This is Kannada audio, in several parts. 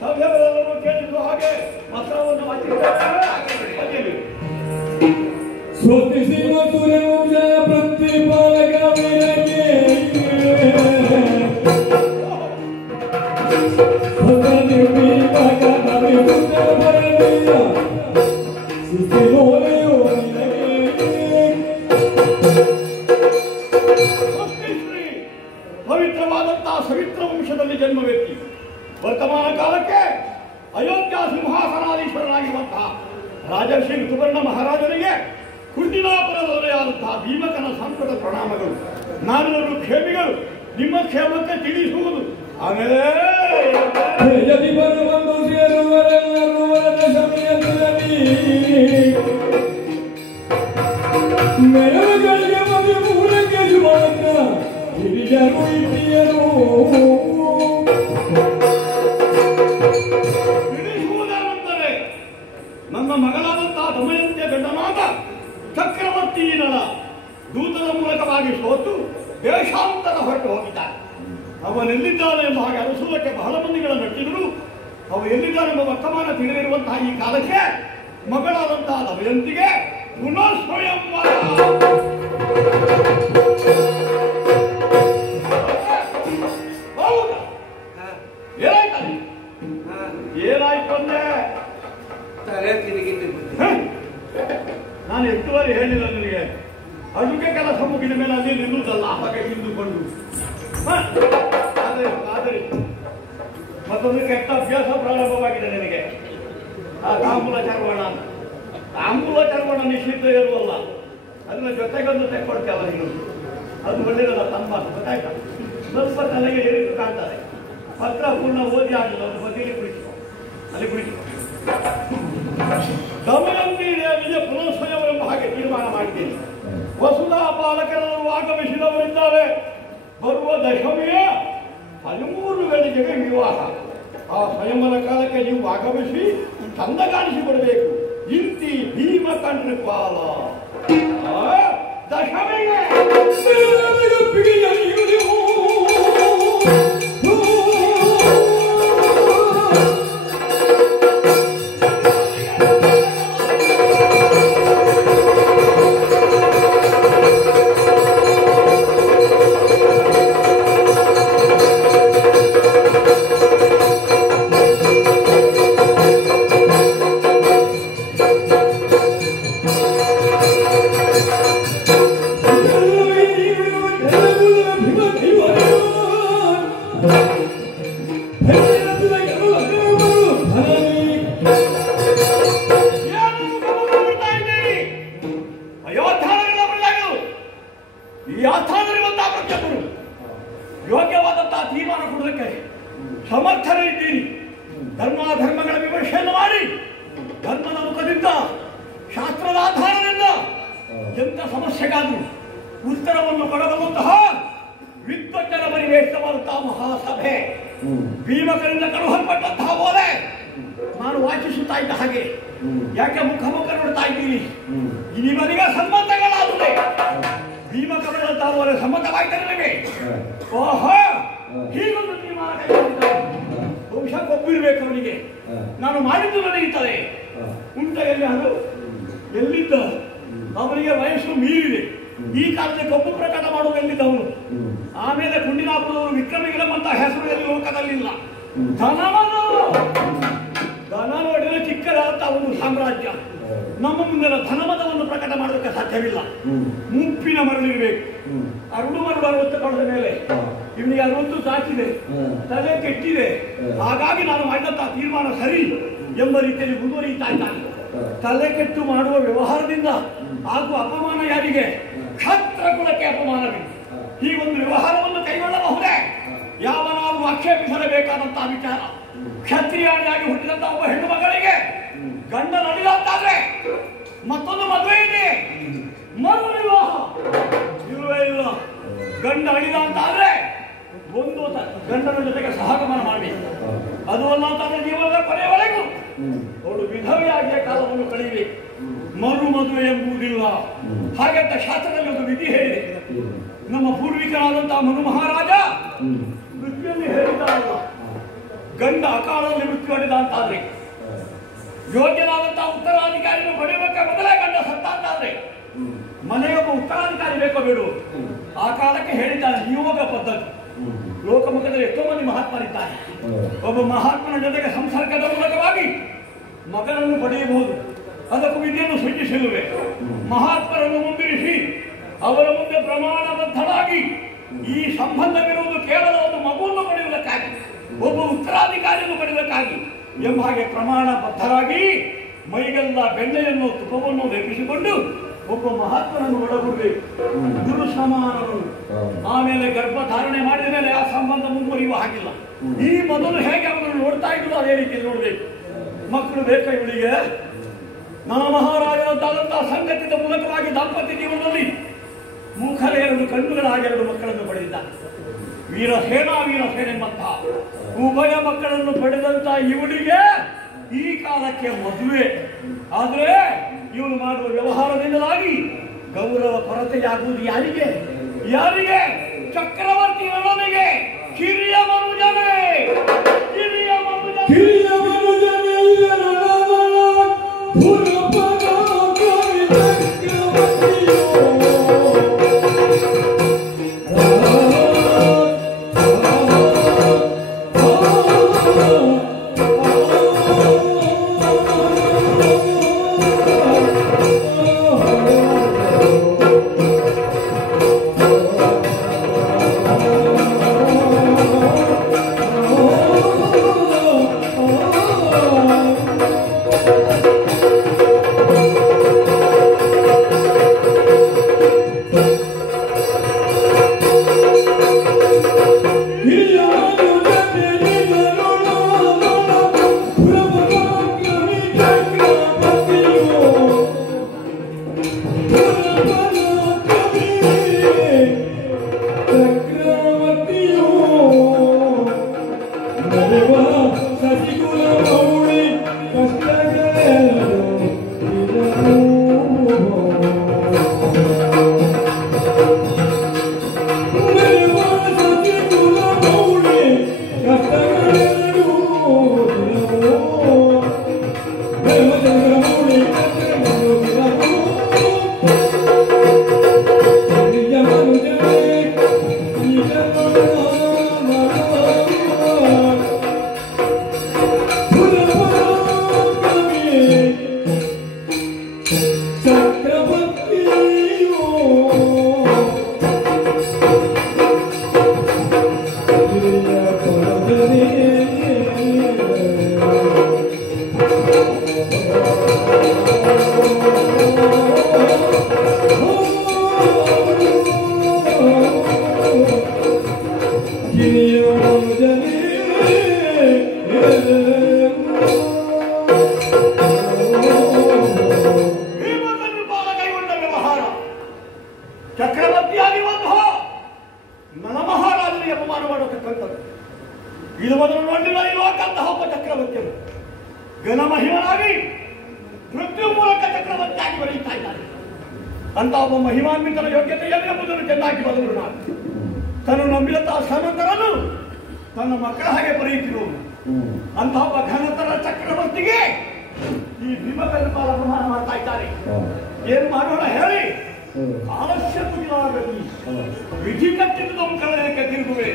ಸಭೆಯವರೆಲ್ಲರೂ ಕೇಳಿದ್ರು ಹಾಗೆ ಮಂತ್ರವನ್ನು ವಾಚಿಸಿದ್ದಾರೆ. ಸ್ವಸ್ತಿ ಶ್ರೀಮಂತುರವಂಶ ಪ್ರತಿಪಾಲಕ ವೀರಗೆ ಪವಿತ್ರವಾದಂತಹ ಸವಿತ್ರ ವಂಶದಲ್ಲಿ ಜನ್ಮವೆತ್ತಿ ವರ್ತಮಾನ ಕಾಲಕ್ಕೆ ಅಯೋಧ್ಯ ಸಿಂಹಾಸನಾಧೀಶ್ವರನಾಗಿರುವಂತಹ ರಾಜರ್ಷಿ ಋತುಪರ್ಣ ಮಹಾರಾಜನಿಗೆ ಕುಂಡಿನಾಪುರದ ದೊರೆಯಾದಂತಹ ಭೀಮಕನ ಸಂಸ್ಕೃತ ಪ್ರಣಾಮಗಳು. ನಾವೆಲ್ಲರೂ ಕ್ಷೇಮಿಗಳು, ನಿಮ್ಮ ಕ್ಷೇಮಕ್ಕೆ ತಿಳಿಸುವುದು. ಆಮೇಲೆ ತಿಳಿಸುವುದೇನೆಂದರೆ ನನ್ನ ಮಗಳಾದಂತಹ ದಮಯಂತಿಯ ಗಂಡನಾದ ಚಕ್ರವರ್ತಿಯನ ದೂತದ ಮೂಲಕವಾಗಿ ಸೋತು ದೇಶಾಂತರ ಹೊರಟು ಹೋಗಿದ್ದಾನೆ. ಅವನೆಲ್ಲಿದ್ದಾನೆ ಎಂಬ ಹಾಗೆ ಅರಸುವುದಕ್ಕೆ ಬಹಳ ಮಂದಿಗಳನ್ನು ನಟ್ಟಿದ್ರು. ಅವು ಎಲ್ಲಿದ್ದಾನೆಂಬ ವರ್ತಮಾನ ತಿಳಿದಿರುವಂತಹ ಈ ಕಾಲಕ್ಕೆ ಮಗಳಾದಂತಹ ದಮಯಂತಿಗೆ ಪುನಃ ಸ್ವಯಂವರ ಏನಾಯ್ತು ಅಂದೆ? ತಲೆ ತಿರುಗಿದ್ದು ನಾನು ಎಷ್ಟು ಬಾರಿ ಹೇಳಿಲ್ಲ ನಿನಗೆ, ಅಡುಗೆ ಕೆಲಸ ಮುಗಿದ ಮೇಲೆ ಅಲ್ಲಿ ನಿಲ್ಲುವುದಲ್ಲ, ಹಾಗೆ ಹಿಂದುಕೊಂಡು. ಆದರೆ ಮತ್ತೊಂದು ಕೆಟ್ಟ ಅಭ್ಯಾಸ ಪ್ರಾರಂಭವಾಗಿದೆ ನಿನಗೆ. ಆ ತಾಂಬೂಲ ಚರ್ವಣ ನಿಶ್ಚಿತ ಇರುವಲ್ಲ, ಅದನ್ನ ಜೊತೆಗೊಂದು ತೆಕ್ಕೊಡ್ತೇವಲ್ಲ ನೀನು. ಅದು ಒಳ್ಳೆಯದಲ್ಲ, ತಮ್ಮ ಗೊತ್ತಾಯ್ತಾ? ಸ್ವಲ್ಪ ತಲೆಗೆ ಏರಿತು ಕಾಣ್ತಾರೆ. ಪತ್ರ ಪೂರ್ಣ ಓದಿ ಆಗಿಲ್ಲ, ಒಂದು ಬದಿಯಲ್ಲಿ ಕುಳಿತು ಅಲ್ಲಿ ಕುಳಿತು ದಮಯಂತಿ ದೇವಿಗೆ ಪುನಃ ಸ್ವಯಂವರೆಂಬ ಹಾಗೆ ತೀರ್ಮಾನ ಮಾಡಿದ್ದೀನಿ. ವಸುಧಾ ಪಾಲಕರನ್ನು ಆಗಮಿಸಿದವರಿದ್ದಾರೆ. ಬರುವ ದಶಮಿಯ 13 ಗಂಟೆಗೆ ವಿವಾಹ. ಆ ಸ್ವಯಂವರ ಕಾಲಕ್ಕೆ ನೀವು ಆಗಮಿಸಿ ಚಂದಗಾಣಿಸಿಕೊಡಬೇಕು. ಇಂತಿ ಭೀಮ ಕಂಡ್ರೆ ಪಾಲ ದಶಮಿಗೆ ಯೋಗ್ಯವಾದಂತಹ ತೀರ್ಮಾನ ಕೊಡುವುದಕ್ಕೆ ಸಮರ್ಥರೇ ಇದ್ದೀರಿ. ಧರ್ಮಗಳ ವಿಮರ್ಶೆಯನ್ನು ಮಾಡಿ ಧರ್ಮದ ಮುಖದಿಂದ ಶಾಸ್ತ್ರದ ಆಧಾರದಿಂದ ಎಂಥ ಸಮಸ್ಯೆಗಾದರೂ ಉತ್ತರವನ್ನು ಕೊಡಬಲ್ಲಂತಹ ವಿದ್ವಜ್ಜನ ಪರಿವೇಶಿತವಾದಂತಹ ಮಹಾಸಭೆ ಭೀಮಕರಿಂದ ಕಳುಹಲ್ಪಟ್ಟಂತಹ ಬೋಲೆ ನಾನು ವಾಚಿಸುತ್ತಾ ಇದ್ದ ಹಾಗೆ ಯಾಕೆ ಮುಖ ನೋಡ್ತಾ ಇದ್ದೀರಿ? ನಿಮಗೆ ಸಂಬಂಧಗಳಾದರೆ ಭೀಮಕರಂತಹ ಬೋಲೆ ಸಮ್ಮತವಾಯಿತು ನಿಮಗೆ. ಓಹೋ, ಹೀಗೊಂದು ತೀರ್ಮಾನ ಬಹುಶಃ ಕೊಬ್ಬಿರ್ಬೇಕು ಅವನಿಗೆ. ನಾನು ಮಾಡಿದ್ದು ನಡೆಯುತ್ತದೆ ಉಂಟ ಎಲ್ಲಿ ಅದು ಎಲ್ಲಿದ್ದ? ಅವನಿಗೆ ವಯಸ್ಸು ಮೀರಿದೆ. ಈ ಕಾಲದಲ್ಲಿ ಕೊಬ್ಬು ಪ್ರಕಟ ಮಾಡುವುದು ಎಲ್ಲಿದ್ದವನು? ಆಮೇಲೆ ಕುಂಡಿನಾಪುರದವರು ವಿಕ್ರಮಿಗಳಂತ ಹೆಸರು ಎಲ್ಲಿ ಲೋಕದಲ್ಲಿಲ್ಲ. ಧನ ನೋಡಿದರೆ ಚಿಕ್ಕದಾದಂತಹ ಒಂದು ಸಾಮ್ರಾಜ್ಯ. ನಮ್ಮ ಮುಂದೆ ಧನಮದವನ್ನು ಪ್ರಕಟ ಮಾಡೋದಕ್ಕೆ ಸಾಧ್ಯವಿಲ್ಲ. ಮುಪ್ಪಿನ ಮರಳಿರ್ಬೇಕು. ಅರುಳು 60 ಕಳೆದ ಮೇಲೆ ಇವನಿಗೆ 60 ಸಾಕಿದೆ, ತಲೆ ಕೆಟ್ಟಿದೆ. ಹಾಗಾಗಿ ನಾನು ಮಾಡಿದಂತಹ ತೀರ್ಮಾನ ಸರಿ ಎಂಬ ರೀತಿಯಲ್ಲಿ ಮುಂದುವರಿಯುತ್ತಾ ಇದ್ದಾನೆ. ತಲೆ ಕೆಟ್ಟು ಮಾಡುವ ವ್ಯವಹಾರದಿಂದ ಆಗುವ ಅಪಮಾನ ಯಾರಿಗೆ? ಕ್ಷತ್ರ ಕುಲಕ್ಕೆ ಅಪಮಾನವಿದೆ. ಈ ಒಂದು ವ್ಯವಹಾರವನ್ನು ಕೈಗೊಳ್ಳಬಹುದೇ? ಯಾವನಾದರೂ ಆಕ್ಷೇಪಿಸಲೇಬೇಕಾದಂತಹ ವಿಚಾರ. ಕ್ಷತ್ರಿಯಾಣಿಯಾಗಿ ಹುಟ್ಟಿದಂತಹ ಒಬ್ಬ ಹೆಣ್ಣು ಮಗಳಿಗೆ ಗಂಡ ನಡಿದಂತಾದ್ರೆ ಮತ್ತೊಂದು ಮದುವೆ ಇದೆ, ಮರು ವಿವಾಹ ಇಲ್ಲವೇ ಇಲ್ಲ. ಗಂಡ ಅಡಿದ ಅಂತಾದ್ರೆ ಒಂದು ಗಂಡನ ಜೊತೆಗೆ ಸಹಗಮನ ಮಾಡಬೇಕು. ಅದು ಅಲ್ಲ ಅಂತಂದ್ರೆ ಜೀವನದ ಕೊನೆಯವರೆಗೂ ಅವಳು ವಿಧವೆಯಾಗಿಯ ಕಾಲವನ್ನು ಕಳೆಯಬೇಕು. ಮರು ಮದುವೆ ಎಂಬುವುದಿಲ್ಲ. ಹಾಗಂತ ಶಾಸ್ತ್ರದಲ್ಲಿ ಒಂದು ವಿಧಿ ಹೇಳಿದೆ. ನಮ್ಮ ಪೂರ್ವಿಕರಾದಂತಹ ಮನು ಮಹಾರಾಜ ವೃತ್ತಿಯಲ್ಲಿ ಹೇಳಿದ್ದಾರಲ್ಲ, ಗಂಡ ಅಕಾಲದಲ್ಲಿ ಮೃತ್ಯು ಹೊಡೆದ ಅಂತಾದ್ರೆ, ಯೋಗ್ಯನಾದಂತಹ ಉತ್ತರಾಧಿಕಾರಿಯನ್ನು ಪಡೆಯಬೇಕಾದ ಮೊದಲೇ ಗಂಡ ಸತ್ತ ಅಂತಾದ್ರೆ ಮನೆಯೊಬ್ಬ ಉತ್ತರಾಧಿಕಾರಿ ಬೇಕೋ ಬೇಡು? ಆ ಕಾಲಕ್ಕೆ ಹೇಳಿದ್ದಾರೆ ನಿಯೋಗ ಪದ್ಧತಿ. ಲೋಕಮುಖದಲ್ಲಿ ಎಷ್ಟೋ ಮಂದಿ ಮಹಾತ್ಮರಿದ್ದಾರೆ. ಒಬ್ಬ ಮಹಾತ್ಮನ ಜೊತೆಗೆ ಸಂಸರ್ಗದ ಮೂಲಕವಾಗಿ ಮಗನನ್ನು ಪಡೆಯಬಹುದು. ಅದಕ್ಕೂ ವಿಧಿಯನ್ನು ಸೃಷ್ಟಿಸಿರುವೆ. ಮಹಾತ್ಮರನ್ನು ಮುಂದಿರಿಸಿ ಅವರ ಮುಂದೆ ಪ್ರಮಾಣಬದ್ಧವಾಗಿ ಈ ಸಂಬಂಧವಿರುವುದು ಕೇವಲ ಒಂದು ಮಗುವನ್ನು ಪಡೆಯುವುದಕ್ಕಾಗಿ, ಒಬ್ಬ ಉತ್ತರಾಧಿಕಾರಿಯನ್ನು ಪಡೆಯುವುದಕ್ಕಾಗಿ ಎಂಬ ಹಾಗೆ ಪ್ರಮಾಣಬದ್ಧರಾಗಿ ಮೈಗೆಲ್ಲ ಬೆಣ್ಣೆಯನ್ನು ತುಪ್ಪವನ್ನು ಲೇಪಿಸಿಕೊಂಡು ಒಬ್ಬ ಮಹಾತ್ಮನನ್ನು ಒಳಗೊಳ್ಳಬೇಕು. ಗುರು ಸಮಾನರು. ಆಮೇಲೆ ಗರ್ಭಧಾರಣೆ ಮಾಡಿದ ಮೇಲೆ ಆ ಸಂಬಂಧ ಮುಂದುವರಿಯುವ ಹಾಗಿಲ್ಲ. ಈ ಮೊದಲು ಹೇಗೆ ಅವರನ್ನು ನೋಡ್ತಾ ಇದ್ರು ಅದೇ ರೀತಿಯಲ್ಲಿ ನೋಡಬೇಕು. ಮಕ್ಕಳು ಬೇಕಾ ಇವಳಿಗೆ? ಮಹಾರಾಜರಂತಾದಂತಹ ಸಂಗತಿಯ ಮೂಲಕವಾಗಿ ದಾಂಪತ್ಯ ಜೀವನದಲ್ಲಿ ಮುಖದ 2 ಕಣ್ಣುಗಳಾಗಿ 2 ಮಕ್ಕಳನ್ನು ಪಡೆದಿದ್ದಾನೆ. ವೀರಸೇನೆಂಬಂತಹ ಉಭಯ ಮಕ್ಕಳನ್ನು ಪಡೆದಂತ ಇವಳಿಗೆ ಈ ಕಾಲಕ್ಕೆ ಮದುವೆ ಆದರೆ ಇವನು ಮಾಡುವ ವ್ಯವಹಾರದಿಂದಲಾಗಿ ಗೌರವ ಕೊರತೆಯಾಗುವುದು ಯಾರಿಗೆ? ಚಕ್ರವರ್ತಿ ನಮಗೆ ಕಿರಿಯ ಮನುಜನೇ. ಚಕ್ರವರ್ತಿಯಾಗಿ ಬಂದು ನನ್ನ ಮಹಾರಾಜನಿಗೆ ಅಪಮಾನ ಮಾಡತಕ್ಕಂಥದ್ದು ಇದು ಮೊದಲು ನೋಡಿಲ್ಲ ಇರುವಂತಹ ಒಬ್ಬ ಚಕ್ರವರ್ತಿಯರು ಘನಮಹಿಮನಾಗಿ ಮೃತ್ಯು ಮೂಲಕ ಚಕ್ರವರ್ತಿಯಾಗಿ ಬರೆಯುತ್ತಾ ಇದ್ದಾರೆ ಅಂತ ಒಬ್ಬ ಮಹಿಮಾನ್ವಿತನ ಯೋಗ್ಯತೆಯನ್ನು ಎಂಬುದನ್ನು ಚೆನ್ನಾಗಿ ಬದಲು ನಾನು ತನ್ನ ನಂಬಿದಂತಹ ಶ್ರೀಮಂತರನ್ನು ತನ್ನ ಮಕ್ಕಳ ಹಾಗೆ ಬರೆಯುತ್ತಿರುವುದು ಅಂತ ಒಬ್ಬ ಘನತರ ಚಕ್ರವರ್ತಿಗೆ ಈ ಭೀಮಕರ್ಪಾಲ ಅಪಮಾನ ಮಾಡ್ತಾ ಇದ್ದಾರೆ. ಏನು ಮಾಡೋಣ ಹೇಳಿ? ಆಲಸ್ಯ ಮುಗಿಲಾಗಲಿ ವಿಧಿ ಕಟ್ಟಿದ್ದು ಕಳೆಯಕ್ಕೆ ತಿರುಗುವೆ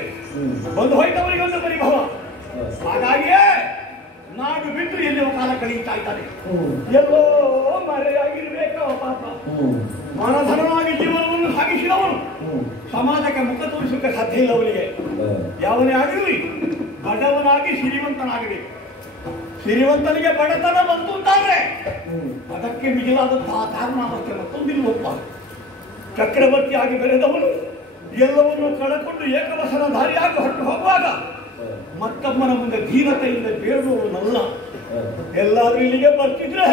ಬಂದು ಹೋಯ್ತವರಿಗೆ ಒಂದು ಪರಿಭವ. ಹಾಗಾಗಿಯೇ ನಾಡು ಬಿಟ್ಟು ಎಲ್ಲಿಯೋ ಕಾಲ ಕಳೆಯುತ್ತಾ ಇದ್ದಾರೆ. ಎಲ್ಲೋ ಮರೆಯಾಗಿರ್ಬೇಕೋ ಪಾಪ. ಮಾನಧನವಾಗಿ ಜೀವನವನ್ನು ಸಾಗಿಸಿದವನು ಸಮಾಜಕ್ಕೆ ಮುಖ ತೋರಿಸೋಕೆ ಸಾಧ್ಯ ಇಲ್ಲ ಅವನಿಗೆ. ಯಾವನೇ ಆಗಿರಲಿ ಬಡವನಾಗಿ ಸಿರಿವಂತನಾಗಬೇಕು. ಸಿರಿವಂತನಿಗೆ ಬಡತನ ಬಂತು ಅಂತಾದ್ರೆ ಅದಕ್ಕೆ ಮಿಗಿಲಾದಂತಹ ಕಾರಣವಕ್ಕೆ ಮತ್ತೊಂದಿರುವಪ್ಪ. ಚಕ್ರವರ್ತಿಯಾಗಿ ಬೆಳೆದವನು ಎಲ್ಲವನ್ನೂ ಕಳಕೊಂಡು ಏಕವಸನಧಾರಿಯಾಗಿ ಹೊರಟು ಹೋಗುವಾಗ ಮತ್ತಮ್ಮನ ಮುಂದೆ ಧೀನತೆಯಿಂದ ಬೇಡುವವನಲ್ಲ. ಎಲ್ಲಾದ್ರೂ ಇಲ್ಲಿಗೆ ಬರ್ತಿದ್ರೆ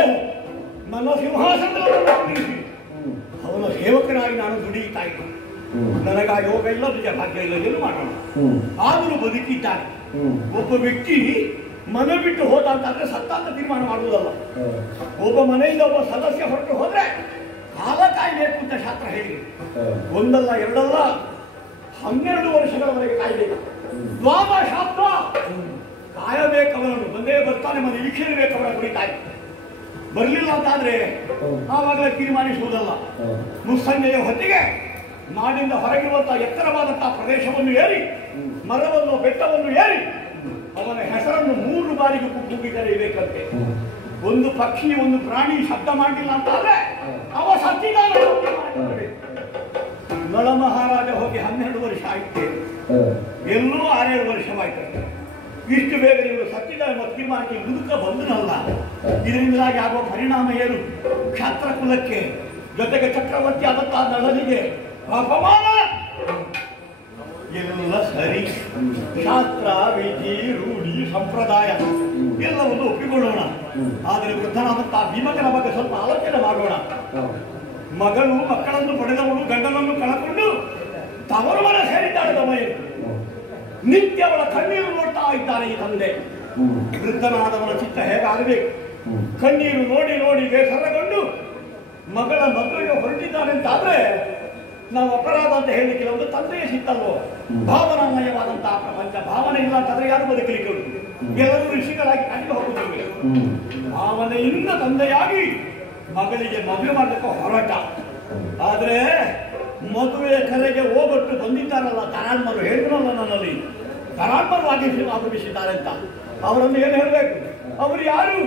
ನನ್ನ ಸಿಂಹಾಸನದಲ್ಲಿ ಅವನ ಸೇವಕನಾಗಿ ನಾನು ದುಡಿಯುತ್ತಾ ಇದ್ದೆ. ನನಗ ಯೋಗ ಇಲ್ಲ, ನಿಜ ಭಾಗ್ಯ ಇಲ್ಲ, ಏನು ಮಾಡೋಣ. ಆದರೂ ಬದುಕಿದ್ದಾನೆ. ಒಬ್ಬ ವ್ಯಕ್ತಿ ಮನೆ ಬಿಟ್ಟು ಹೋದ ಅಂತಾದ್ರೆ ಸತ್ತ ಅಂತ ತೀರ್ಮಾನ ಮಾಡುವುದಲ್ಲ. ಒಬ್ಬ ಮನೆಯಿಂದ ಒಬ್ಬ ಸದಸ್ಯ ಹೊರಟು ಹೋದ್ರೆ ಕಾಲ ಕಾಯಬೇಕು ಅಂತ ಶಾಸ್ತ್ರ ಹೇಳಿ ಒಂದಲ್ಲ ಎರಡಲ್ಲ 12 ವರ್ಷಗಳವರೆಗೆ ಕಾಯಬೇಕು. ದ್ವಾಮ ಶಾಸ್ತ್ರ ಕಾಯಬೇಕವನನ್ನು ಬಂದೇ ಬರ್ತಾನೆ ಮನೆ ನಿರೀಕ್ಷೆ ಇರಬೇಕವರ ಕುರಿತಾಗಿ. ಬರಲಿಲ್ಲ ಅಂತಾದ್ರೆ ಆವಾಗಲೇ ತೀರ್ಮಾನಿಸುವುದಲ್ಲ. ಮುಸ್ಸಂಜೆಯ ಹೊತ್ತಿಗೆ ನಾಡಿಂದ ಹೊರಗಿರುವಂತಹ ಎತ್ತರವಾದಂತಹ ಪ್ರದೇಶವನ್ನು ಏರಿ ಮರವನ್ನು ಬೆಟ್ಟವನ್ನು ಏರಿ ಅವನ ಹೆಸರನ್ನು 3 ಬಾರಿಗೆ ಕೂಗಿ ಕರೆಯಬೇಕಂತೆ. ಒಂದು ಪಕ್ಷಿ ಒಂದು ಪ್ರಾಣಿ ಶಬ್ದ ಮಾಡಲಿಲ್ಲ ಅಂತಾದ್ರೆ ಅವ ಸತ್ತಿದ್ದಾನೆ. ನಳ ಮಹಾರಾಜ ಹೋಗಿ 12 ವರ್ಷ ಆಯ್ತು, ಎಲ್ಲೂ 6-7 ವರ್ಷವಾಯ್ತು. ಇಷ್ಟು ಬೇಗ ಇವರು ಸತ್ತಿದ್ದಾರೆ ಮತ್ತು ತೀರ್ಮಾನಕ್ಕೆ ಮುದುಕ ಬಂದನಲ್ಲ. ಇದರಿಂದಾಗಿ ಆಗುವ ಪರಿಣಾಮ ಏನು? ಕ್ಷಾತ್ರ ಕುಲಕ್ಕೆ ಜೊತೆಗೆ ಚಕ್ರವರ್ತಿ ಆದಂತಹ ನಳನಿಗೆ ಅಪಮಾನ. ಎಲ್ಲ ಸರಿ, ಶಾಸ್ತ್ರ ವಿಧಿ ರೂಢಿ ಸಂಪ್ರದಾಯ ಎಲ್ಲವನ್ನು ಒಪ್ಪಿಕೊಳ್ಳೋಣ. ಆದರೆ ವೃದ್ಧನಾದಂತಹ ಭೀಮಕನ ಬಗ್ಗೆ ಸ್ವಲ್ಪ ಆಲೋಚನೆ ಮಾಡೋಣ. ಮಗಳು ಮಕ್ಕಳನ್ನು ಪಡೆದವಳು ಗಂಡನನ್ನು ಕಳಕೊಂಡು ತವರು ಮನ ಸೇರಿದ್ದಾಳೆ. ದಮಯಂತಿ ನಿತ್ಯ ಅವಳ ಕಣ್ಣೀರು ನೋಡ್ತಾ ಇದ್ದಾನೆ ಈ ತಂದೆ. ವೃದ್ಧನಾದವನ ಚಿತ್ತ ಹೇಗಾಗಬೇಕು? ಕಣ್ಣೀರು ನೋಡಿ ನೋಡಿ ಬೇಸರಗೊಂಡು ಮಗಳ ಮದುವೆಗೆ ಹೊರಟಿದ್ದಾನೆ ಅಂತಾದ್ರೆ ನಾವು ಅಪರಾಧ ಅಂತ ಹೇಳಲಿಕ್ಕಿಲ್ಲ. ಒಂದು ತಂದೆಯ ಸಿತ್ತಲ್ವೋ? ಭಾವನಾಮಯವಾದಂತಹ ಪ್ರಪಂಚ. ಭಾವನೆ ಇಲ್ಲ ಅಂತಂದ್ರೆ ಯಾರು ಬದುಕಲಿಕ್ಕೆ? ಎಲ್ಲರೂ ಋಷಿಗಳಾಗಿ ಕಂಡು ಹೋಗುತ್ತೇವೆ. ಭಾವನೆಯಿಂದ ತಂದೆಯಾಗಿ ಮಗಳಿಗೆ ಮದುವೆ ಮಾಡಲಿಕ್ಕೆ ಹೊರಟ. ಆದ್ರೆ ಮದುವೆಯ ಕರೆಗೆ ಹೋಗೊಟ್ಟು ಬಂದಿದ್ದಾರಲ್ಲ ತರಾಣ್ಮರು, ಹೇಳಿದ್ರಲ್ಲ ನನ್ನಲ್ಲಿ ತರಾಣ್ಮರು ಆಗಮಿಸಿದ್ದಾರೆ ಅಂತ. ಅವರನ್ನು ಏನು ಹೇಳಬೇಕು? ಅವರು ಯಾರು?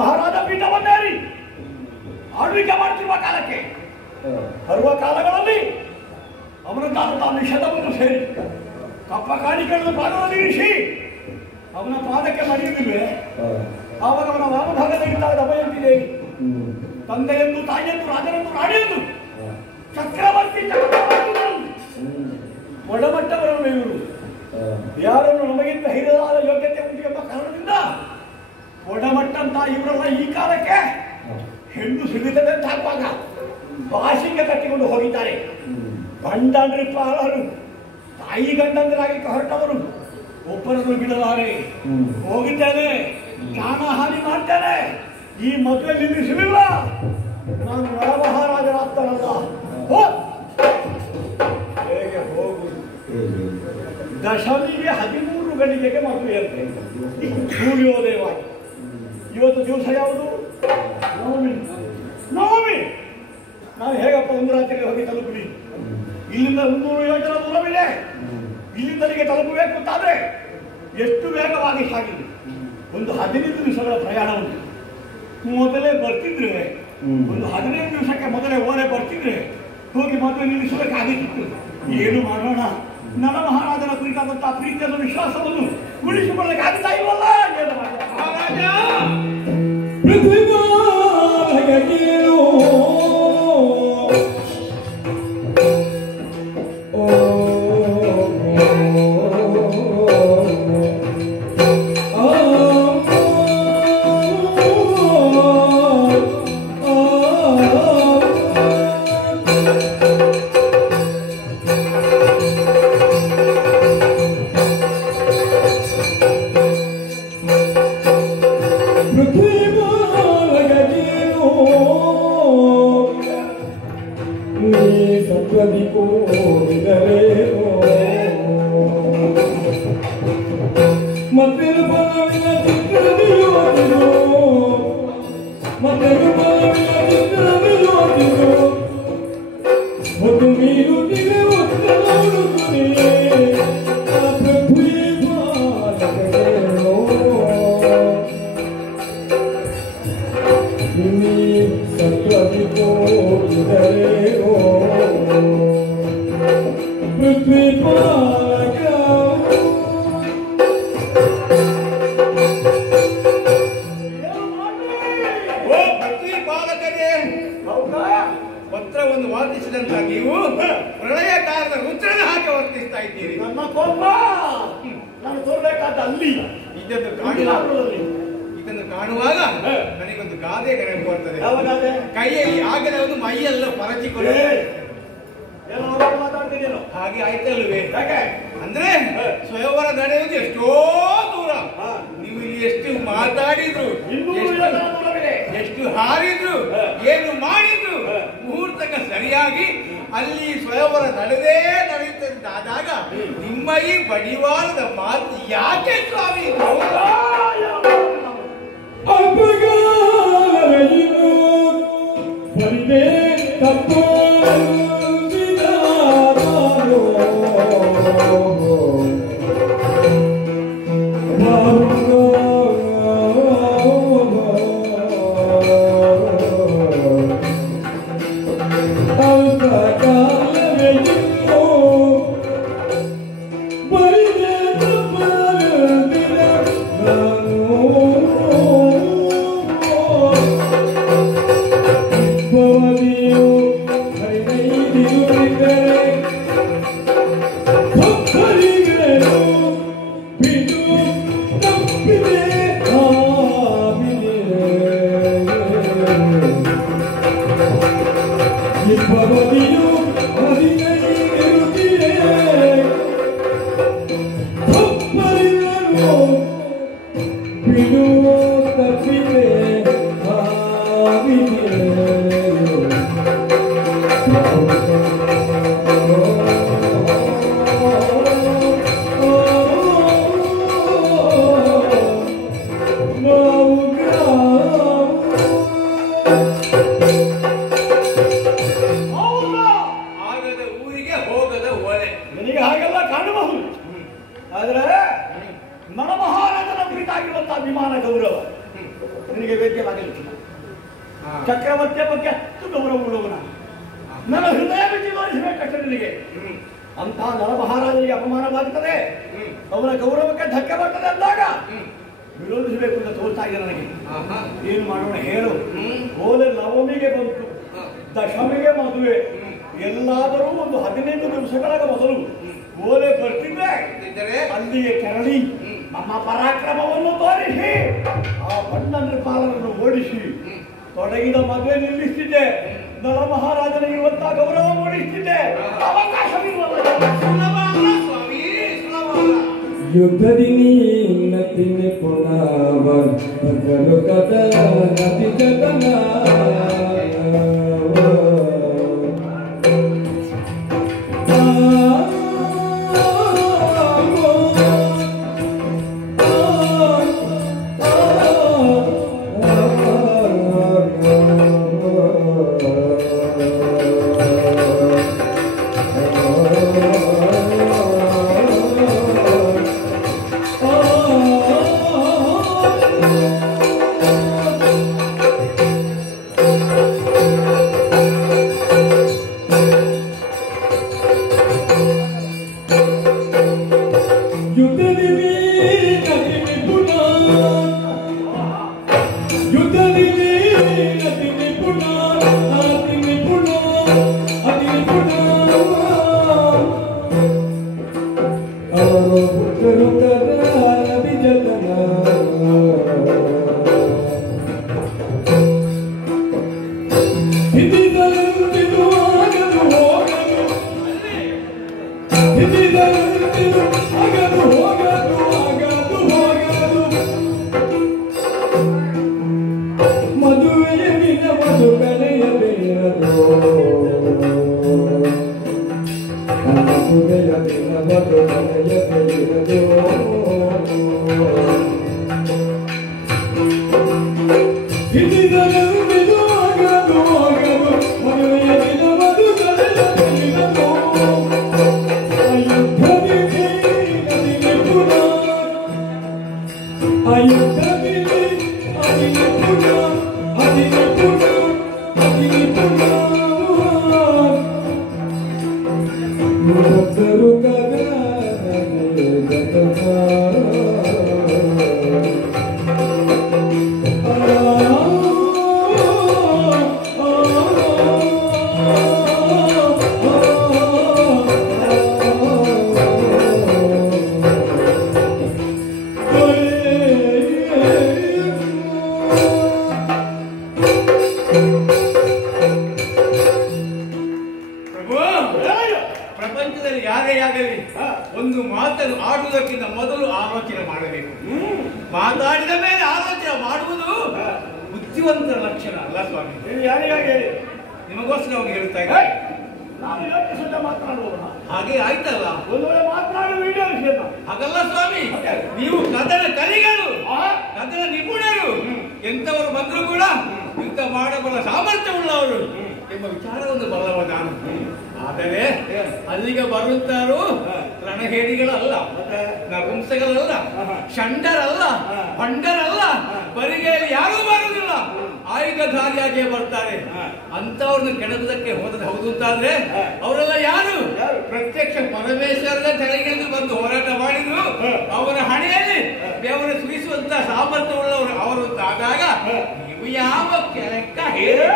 ಮಹಾರಾಜ ಪೀಠವನ್ನೇರಿ ಆಳ್ವಿಕೆ ಮಾಡ್ತಿರುವ ಕಾಲಕ್ಕೆ ಬರುವ ಕಾಲಗಳಲ್ಲಿ ಅವನು ತಾನು ನಿಷೇಧವನ್ನು ಸೇರಿ ಕಪ್ಪ ಕಾಣಿಕೆಗಳನ್ನು ಪಾದವನ್ನಿರಿಸಿ ಅವನ ಪಾದಕ್ಕೆ ಮರೆಯುವುದಿಲ್ವೇ? ಆವಾಗ ಅವನ ವಾಮಭಾಗದಲ್ಲಿದ್ದಾಗ ದಮಯಂತಿ ದೇವಿ ತಂದೆಯೆಂದು ತಾಯಿಯೆಂದು ರಾಜನೆಂದು ರಾಣಿಯೆಂದು ಚಕ್ರವರ್ತಿ ಒಡಮಟ್ಟವರನ್ನು ಇವರು ಯಾರನ್ನು ನಮಗಿಂತ ಹಿರಿಯರಾದ ಯೋಗ್ಯತೆ ಉಂಟು ಎಂಬ ಕಾರಣದಿಂದ ಒಡಮಟ್ಟಂತ ಇವರೆಲ್ಲ ಈ ಕಾಲಕ್ಕೆ ಹೆಣ್ಣು ಸಿಗುತ್ತದೆ ಅಂತ ಹಾಕುವಾಗ ಭಾಷೆಗೆ ಕಟ್ಟಿಕೊಂಡು ಹೋಗಿದ್ದಾರೆ. ಗಂಡಂದ್ರೆ ಪಾಲರು ತಾಯಿ ಗಂಡಂದ್ರಾಗಿ ಹೊರಟವರು ಒಬ್ಬರನ್ನು ಬಿಡಲಾರೆ. ಹೋಗಿದ್ದೇನೆ, ಪ್ರಾಣ ಹಾನಿ ಮಾಡ್ತೇನೆ, ಈ ಮದುವೆ ನಿಲ್ಲಿಸಲಿಲ್ಲ, ನಾನು ನಳಮಹಾರಾಜನಾಗ್ತಾನಲ್ಲ. ಹೇಗೆ ಹೋಗು? ದಶಮಿಗೆ 13 ಗಂಟೆಗೆ ಮದುವೆಯಂತೆ ಸೂರ್ಯೋದಯವಾಗಿ. ಇವತ್ತು ದಿವಸ ಯಾವುದು? ನವಮಿ. ನವಮಿ ನಾವು ಹೇಗಪ್ಪ ಒಂದು ರಾತ್ರಿಗೆ ಹೋಗಿ ತಲುಪಲಿ? ಇಲ್ಲಿಂದ 300 ಯೋಜನೆ ದೂರವಿದೆ. ಇಲ್ಲಿಂದಲಿಗೆ ತಲುಪಬೇಕು ಅಂತಾದ್ರೆ ಎಷ್ಟು ವೇಗವಾಗಿ ಸಾಗಿದೆ? ಒಂದು 15 ದಿವಸಗಳ ಪ್ರಯಾಣ ಉಂಟು. ಮೊದಲೇ ಬರ್ತಿದ್ರೆ ಒಂದು 15 ದಿವಸಕ್ಕೆ ಮೊದಲೇ ಓರೆ ಬರ್ತಿದ್ರೆ ಹೋಗಿ ಮದುವೆ ನಿಲ್ಲಿಸಬೇಕಾಗಿತ್ತು. ಏನು ಮಾಡೋಣ? ನಳ ಮಹಾರಾಜನ ಕುರಿತಾದಂತಹ ಪ್ರೀತಿಯನ್ನು ವಿಶ್ವಾಸವನ್ನು ಉಳಿಸಿಕೊಳ್ಳಕ್ಕೆ ಆಗ್ತಾ ಇಲ್ವಲ್ಲ. ಏನು ಮಹಾರಾಜ पृथ्वी ಅಲ್ಲಿ ಇದನ್ನು ಕಾಣುವಾಗ ನನಗೊಂದು ಗಾದೆ ನೆನಪು ಬರ್ತದೆ. ಯಾವ ಗಾದೆ? ಕೈಯಲ್ಲಿ ಆಗದ ಒಂದು ಮೈಯೆಲ್ಲ ಪರಚಿಕೊಳ್ಳಿ ಮಾತಾಡ್ತಿದ್ದೇನು ಹಾಗೆ ಆಯ್ತಲ್ವೇ? ಯಾಕೆ ಅಂದ್ರೆ ಸ್ವಯಂವರ ನಡೆಯುವುದು ಎಷ್ಟೋ ದೂರ. ನೀವು ಇಲ್ಲಿ ಎಷ್ಟು ಮಾತಾಡಿದ್ರು, ಎಷ್ಟು ಹಾರಿದ್ರು, ಏನು ಮಾಡಿದ್ರು ಮುಹೂರ್ತಕ ಸರಿಯಾಗಿ ಅಲ್ಲಿ ಸ್ವಯಂವರ ನಡೆಯುತ್ತಂತಾದಾಗ ನಿಮ್ಮ ಈ ಬಡಿವಾರದ ಮಾತು ಯಾಕೆ ಸ್ವಾಮಿ? ಅಭಿಮಾನ ಗೌರವ ನಿನಗೆ ವೇದ್ಯವಾಗಲಿಕ್ಕಿಲ್ಲ. ಚಕ್ರವರ್ತಿಯ ಬಗ್ಗೆ ಅಷ್ಟು ಗೌರವ ಉಳ್ಳವನ ನನ್ನ ಹೃದಯ ಬಿಟ್ಟು ತೋರಿಸಬೇಕಷ್ಟೇ ನಿನಗೆ. ಅಂತ ನರ ಮಹಾರಾಜನಿಗೆ ಅಪಮಾನವಾಗುತ್ತದೆ, ಅವನ ಗೌರವಕ್ಕೆ ಧಕ್ಕೆ ಬರ್ತದೆ ಅಂದಾಗ ವಿರೋಧಿಸಬೇಕು ಅಂತ ತೋರ್ತಾ ಇದೆ ನನಗೆ. ಏನು ಮಾಡೋಣ ಹೇಳು? ಓಲೆ ನವಮಿಗೆ ಬಂತು, ದಶಮಿಗೆ ಮದುವೆ, ಎಲ್ಲಾದರೂ ಒಂದು 15 ದಿವಸಗಳ ಮೊದಲು ಓಲೆ ಬರ್ತಿದ್ರೆ ಅಲ್ಲಿಗೆ ಕೆರಳಿ ನಮ್ಮ ಪರಾಕ್ರಮವನ್ನು ತೋರಿಸಿ ಆ ಬಣ್ಣ ನಿರ್ಪಾಲನನ್ನು ಓಡಿಸಿ ತೊಡಗಿದ ಮದುವೆ ನಿಲ್ಲಿಸ್ತಿದ್ದೆ. ನಳ ಮಹಾರಾಜನಿಗೆ ಇರುವಂತಹ ಗೌರವ ಮೂಡಿಸ್ತಿದ್ದೆ. ಯುದ್ಧದಿನಿ ನತಿನಿ ಪುನಃ ಕದ ನತಿ ಜಗನ ಮಾತನ್ನು ಆಡುವುದಕ್ಕಿಂತ ಮೊದಲು ಆಲೋಚನೆ ಮಾಡಬೇಕು. ಮಾತಾಡಿದ ಮೇಲೆ ಆಲೋಚನೆ ಮಾಡುವುದು ಬುದ್ಧಿವಂತರ ಲಕ್ಷಣ ಅಲ್ಲ ಸ್ವಾಮಿ. ಯಾರಿಗಾಗಿ ಹೇಳಿ? ನಿಮಗೋಸ್ಕರ ಅವ್ರು ಹೇಳ್ತಾ ಇದ್ದಾರೆ. ನಾನು ಯೋಚಿಸಿದ ಮಾತನಾಡುವ ಹಾಗೆ ಆಯ್ತಲ್ಲ. ಒಂದು ವೇಳೆ ಮಾತನಾಡುವ ವಿಡಿಯೋ ವಿಷಯ ಹಾಗಲ್ಲ ಸ್ವಾಮಿ, ನೀವು ಕದನ ಕಲಿಗಳು, ಕದನ ನಿಪುಣರು, ಎಂತವರು ಬಂದರೂ ಕೂಡ ಯುದ್ಧ ಮಾಡಬಲ್ಲ ಸಾಮರ್ಥ್ಯವುಳ್ಳವರು ಎಂಬ ವಿಚಾರವನ್ನು ಬಲ್ಲವ ನಾನು. ಆದರೆ ಅಲ್ಲಿಗೆ ಬರುತ್ತಾರೋ ರಣಹೇಡಿಗಳಲ್ಲ, ನಪುಂಸಗಳಲ್ಲ, ಷಂಡರಲ್ಲ, ಭಂಡರಲ್ಲ, ಬರಿಗೆಯಲ್ಲಿ ಯಾರೂ ಬರುವುದಿಲ್ಲ, ಆಯುಧಧಾರಿಯಾಗಿಯೇ ಬರ್ತಾರೆ. ಅಂತವ್ರನ್ನ ಕೆಣಕುವುದಕ್ಕೆ ಹೋದದ್ದು ಹೌದು ಅಂತಾದ್ರೆ ಅವರೆಲ್ಲ ಯಾರು? ಪ್ರತ್ಯಕ್ಷ ಪರಮೇಶ್ವರದ ತೆರೆಗೆಂದು ಬಂದು ಹೋರಾಟ ಮಾಡಿದ್ರು. ಅವರ ಹಣೆಯಲ್ಲಿ ಬೆವರು ಸುರಿಸುವಂತ ಸಾಮರ್ಥ್ಯವುಳ್ಳವರು ಅವರು ಆದಾಗ ನೀವು ಯಾವ ಲೆಕ್ಕ ಹೇಳಿ?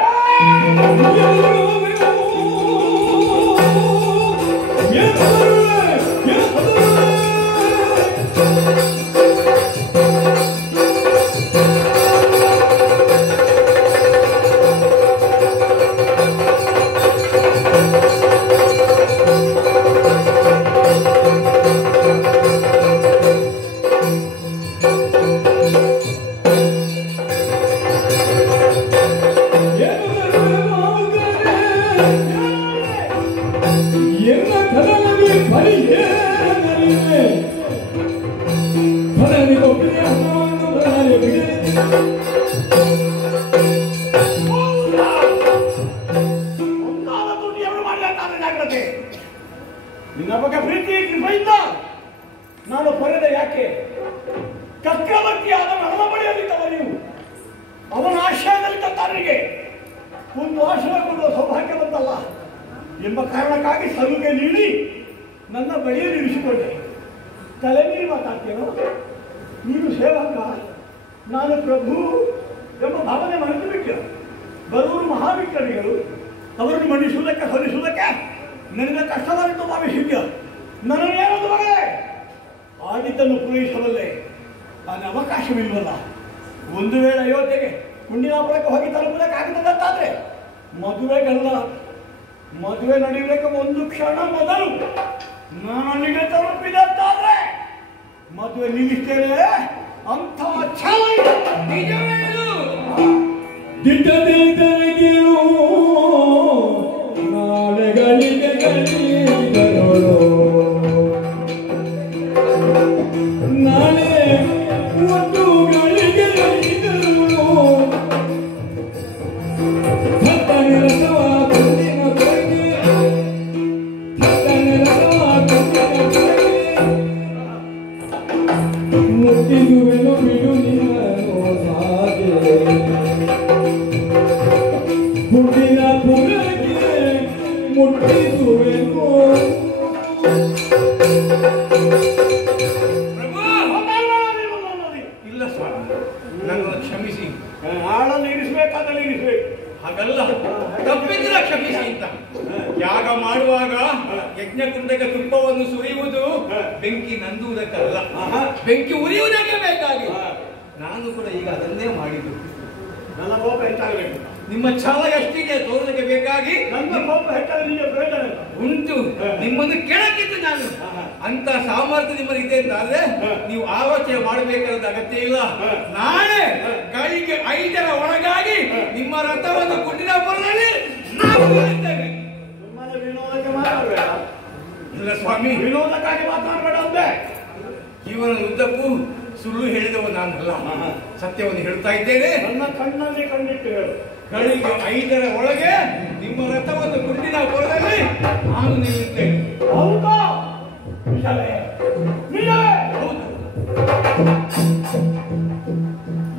ನಿನ್ನ ಬಗ್ಗೆ ಪ್ರೀತಿ ಕೃಪೆಯಿಂದ ನಾನು ಪಡೆದ ಯಾಕೆ? ಚಕ್ರವರ್ತಿಯಾದ ನನ್ನ ಬಳಿಯಲ್ಲಿದ್ದವ ನೀವು, ಅವನ ಆಶ್ರಯದಲ್ಲಿ ತನ್ನರಿಗೆ ಒಂದು ಆಶ್ರಯ ಕೊಡುವ ಸೌಭಾಗ್ಯ ಬಂತಲ್ಲ ಎಂಬ ಕಾರಣಕ್ಕಾಗಿ ಸಲುಗೆ ನೀಡಿ ನನ್ನ ಬಳಿಯಲ್ಲಿ ಇರಿಸಿಕೊಂಡೆ. ತಲೆ ನೀರು ಮಾತಾಡ್ತೇನೋ? ನೀನು ಸೇವಕ, ನಾನು ಪ್ರಭು ಎಂಬ ಭಾವನೆ ಮರೆತು ಬಿಟ್ಟು ಬರುವರು ಮಹಾವಿಕ್ರಮಿಗಳು, ಅವರನ್ನು ಮಣಿಸುವುದಕ್ಕೆ ಸಲ್ಲಿಸುವುದಕ್ಕೆ ನನಗೆ ಕಷ್ಟವಾಯಿತು ಭಾವಿಸಿದ್ಯ. ನನ್ನನ್ನು ಏನೊಂದು ಮಗಳೇ ಆಡಿದ್ದನ್ನು ಪೂರೈಸಬಲ್ಲೆ, ಆದರೆ ಅವಕಾಶವಿಲ್ವಲ್ಲ. ಒಂದು ವೇಳೆ ಅಯೋಧ್ಯೆಗೆ ಕುಂಡಿನಾಪುರಕ್ಕೆ ಹೋಗಿ ತಲುಪುವುದಕ್ಕಾಗುತ್ತದಂತಾದ್ರೆ ಮದುವೆ ನಡೆಯುವುದಕ್ಕೆ ಒಂದು ಕ್ಷಣ ಮೊದಲು ನಾನು ಅಲ್ಲಿಗೆ ತಲುಪಿದಂತಾದ್ರೆ ಮದುವೆ ನಿಲ್ಲಿಸ್ತೇನೆ ಅಂತ ಛಲ ನಾಳೆಗಳಿಗೆ ನಾಳೆ ಒಂದು ಗಳಿಗೆ ಮುಟ್ಟಿಸುವೆನು ಬಿಡು ನಿನ್ನನು ಸಾಗೆ ಹುಟ್ಟಿನ ಪುರಕ್ಕೆ ಮುಟ್ಟಿಸುವೆನು. ಇಲ್ಲ ಸ್ವಾಮಿ, ನನ್ನನ್ನು ಕ್ಷಮಿಸಿ. ಆಳನ್ನು ಇರಿಸಬೇಕಾದಲ್ಲಿ ಇರಿಸಬೇಕು, ಹಾಗಲ್ಲ ತಪ್ಪಿದ್ರೆ ಕ್ಷಮಿಸಿ ಅಂತ. ಯಾಗ ಮಾಡುವಾಗ ಯಜ್ಞಕುಂಡಕ್ಕೆ ತುಪ್ಪವನ್ನು ಸುರಿಯುವುದು ಬೆಂಕಿ ನಂದುವುದಕ್ಕಲ್ಲ, ಬೆಂಕಿ ಉರಿಯುವುದಕ್ಕೆ ಬೇಕಾಗಿ. ನಾನು ಕೂಡ ಈಗ ಅದನ್ನೇ ಮಾಡಿದ್ದು. ನನ್ನ ಕೋಪ ಹೆಚ್ಚಾಗಬೇಕು. ನಿಮ್ಮ ಛಲ ಎಷ್ಟಿಗೆ ತೋರುವುದಕ್ಕೆ ಬೇಕಾಗಿ ನನ್ನ ಕೋಪ ಹೆಚ್ಚಾಗಿ ನಿಮಗೆ ಪ್ರಯೋಜನ ಉಂಟು. ನಿಮ್ಮನ್ನು ಕೆಳಗಿದ್ದು ನಾನು ಅಂತ ಸಾಮರ್ಥ್ಯ ನಿಮ್ಮಲ್ಲಿ ಇದೆ ಅಂತ ಆದ್ರೆ ನೀವು ಆಲೋಚನೆ ಮಾಡಬೇಕಾದ ಅಗತ್ಯ ಇಲ್ಲ. ನಾಳೆ ಗಳಿಗೆ 5ರ ಒಳಗಾಗಿ ನಿಮ್ಮ ರಥವನ್ನು ಕುಂಡಿನಾಪುರದಲ್ಲಿ ನಾವು ಬರುತ್ತೇವೆ. ಸುಮ್ಮನೆ ವಿನೋದಕ್ಕೆ ಮಾತಾಡಬೇಡ. ಇಲ್ಲ ಸ್ವಾಮಿ, ವಿನೋದಕ್ಕಾಗಿ ಮಾತಾಡಬೇಡ ಅಂತೆ. ಜೀವನದ ಉದ್ದಕ್ಕೂ ಸುಳ್ಳು ಹೇಳಿದವ ನಾನಲ್ಲ, ಸತ್ಯವನ್ನು ಹೇಳ್ತಾ ಇದ್ದೇನೆ. ನನ್ನ ಕಣ್ಣಲ್ಲಿ ಕಂಡಿಟ್ಟು ಹೇಳು. ಗಳಿಗೆ 5ರ ಒಳಗೆ ನಿಮ್ಮ ರಥವನ್ನು ಕುಂಡಿನಾಪುರದಲ್ಲಿ ನಾನು ನಿಲ್ಲುತ್ತೇನೆ. ಹೌದಾ?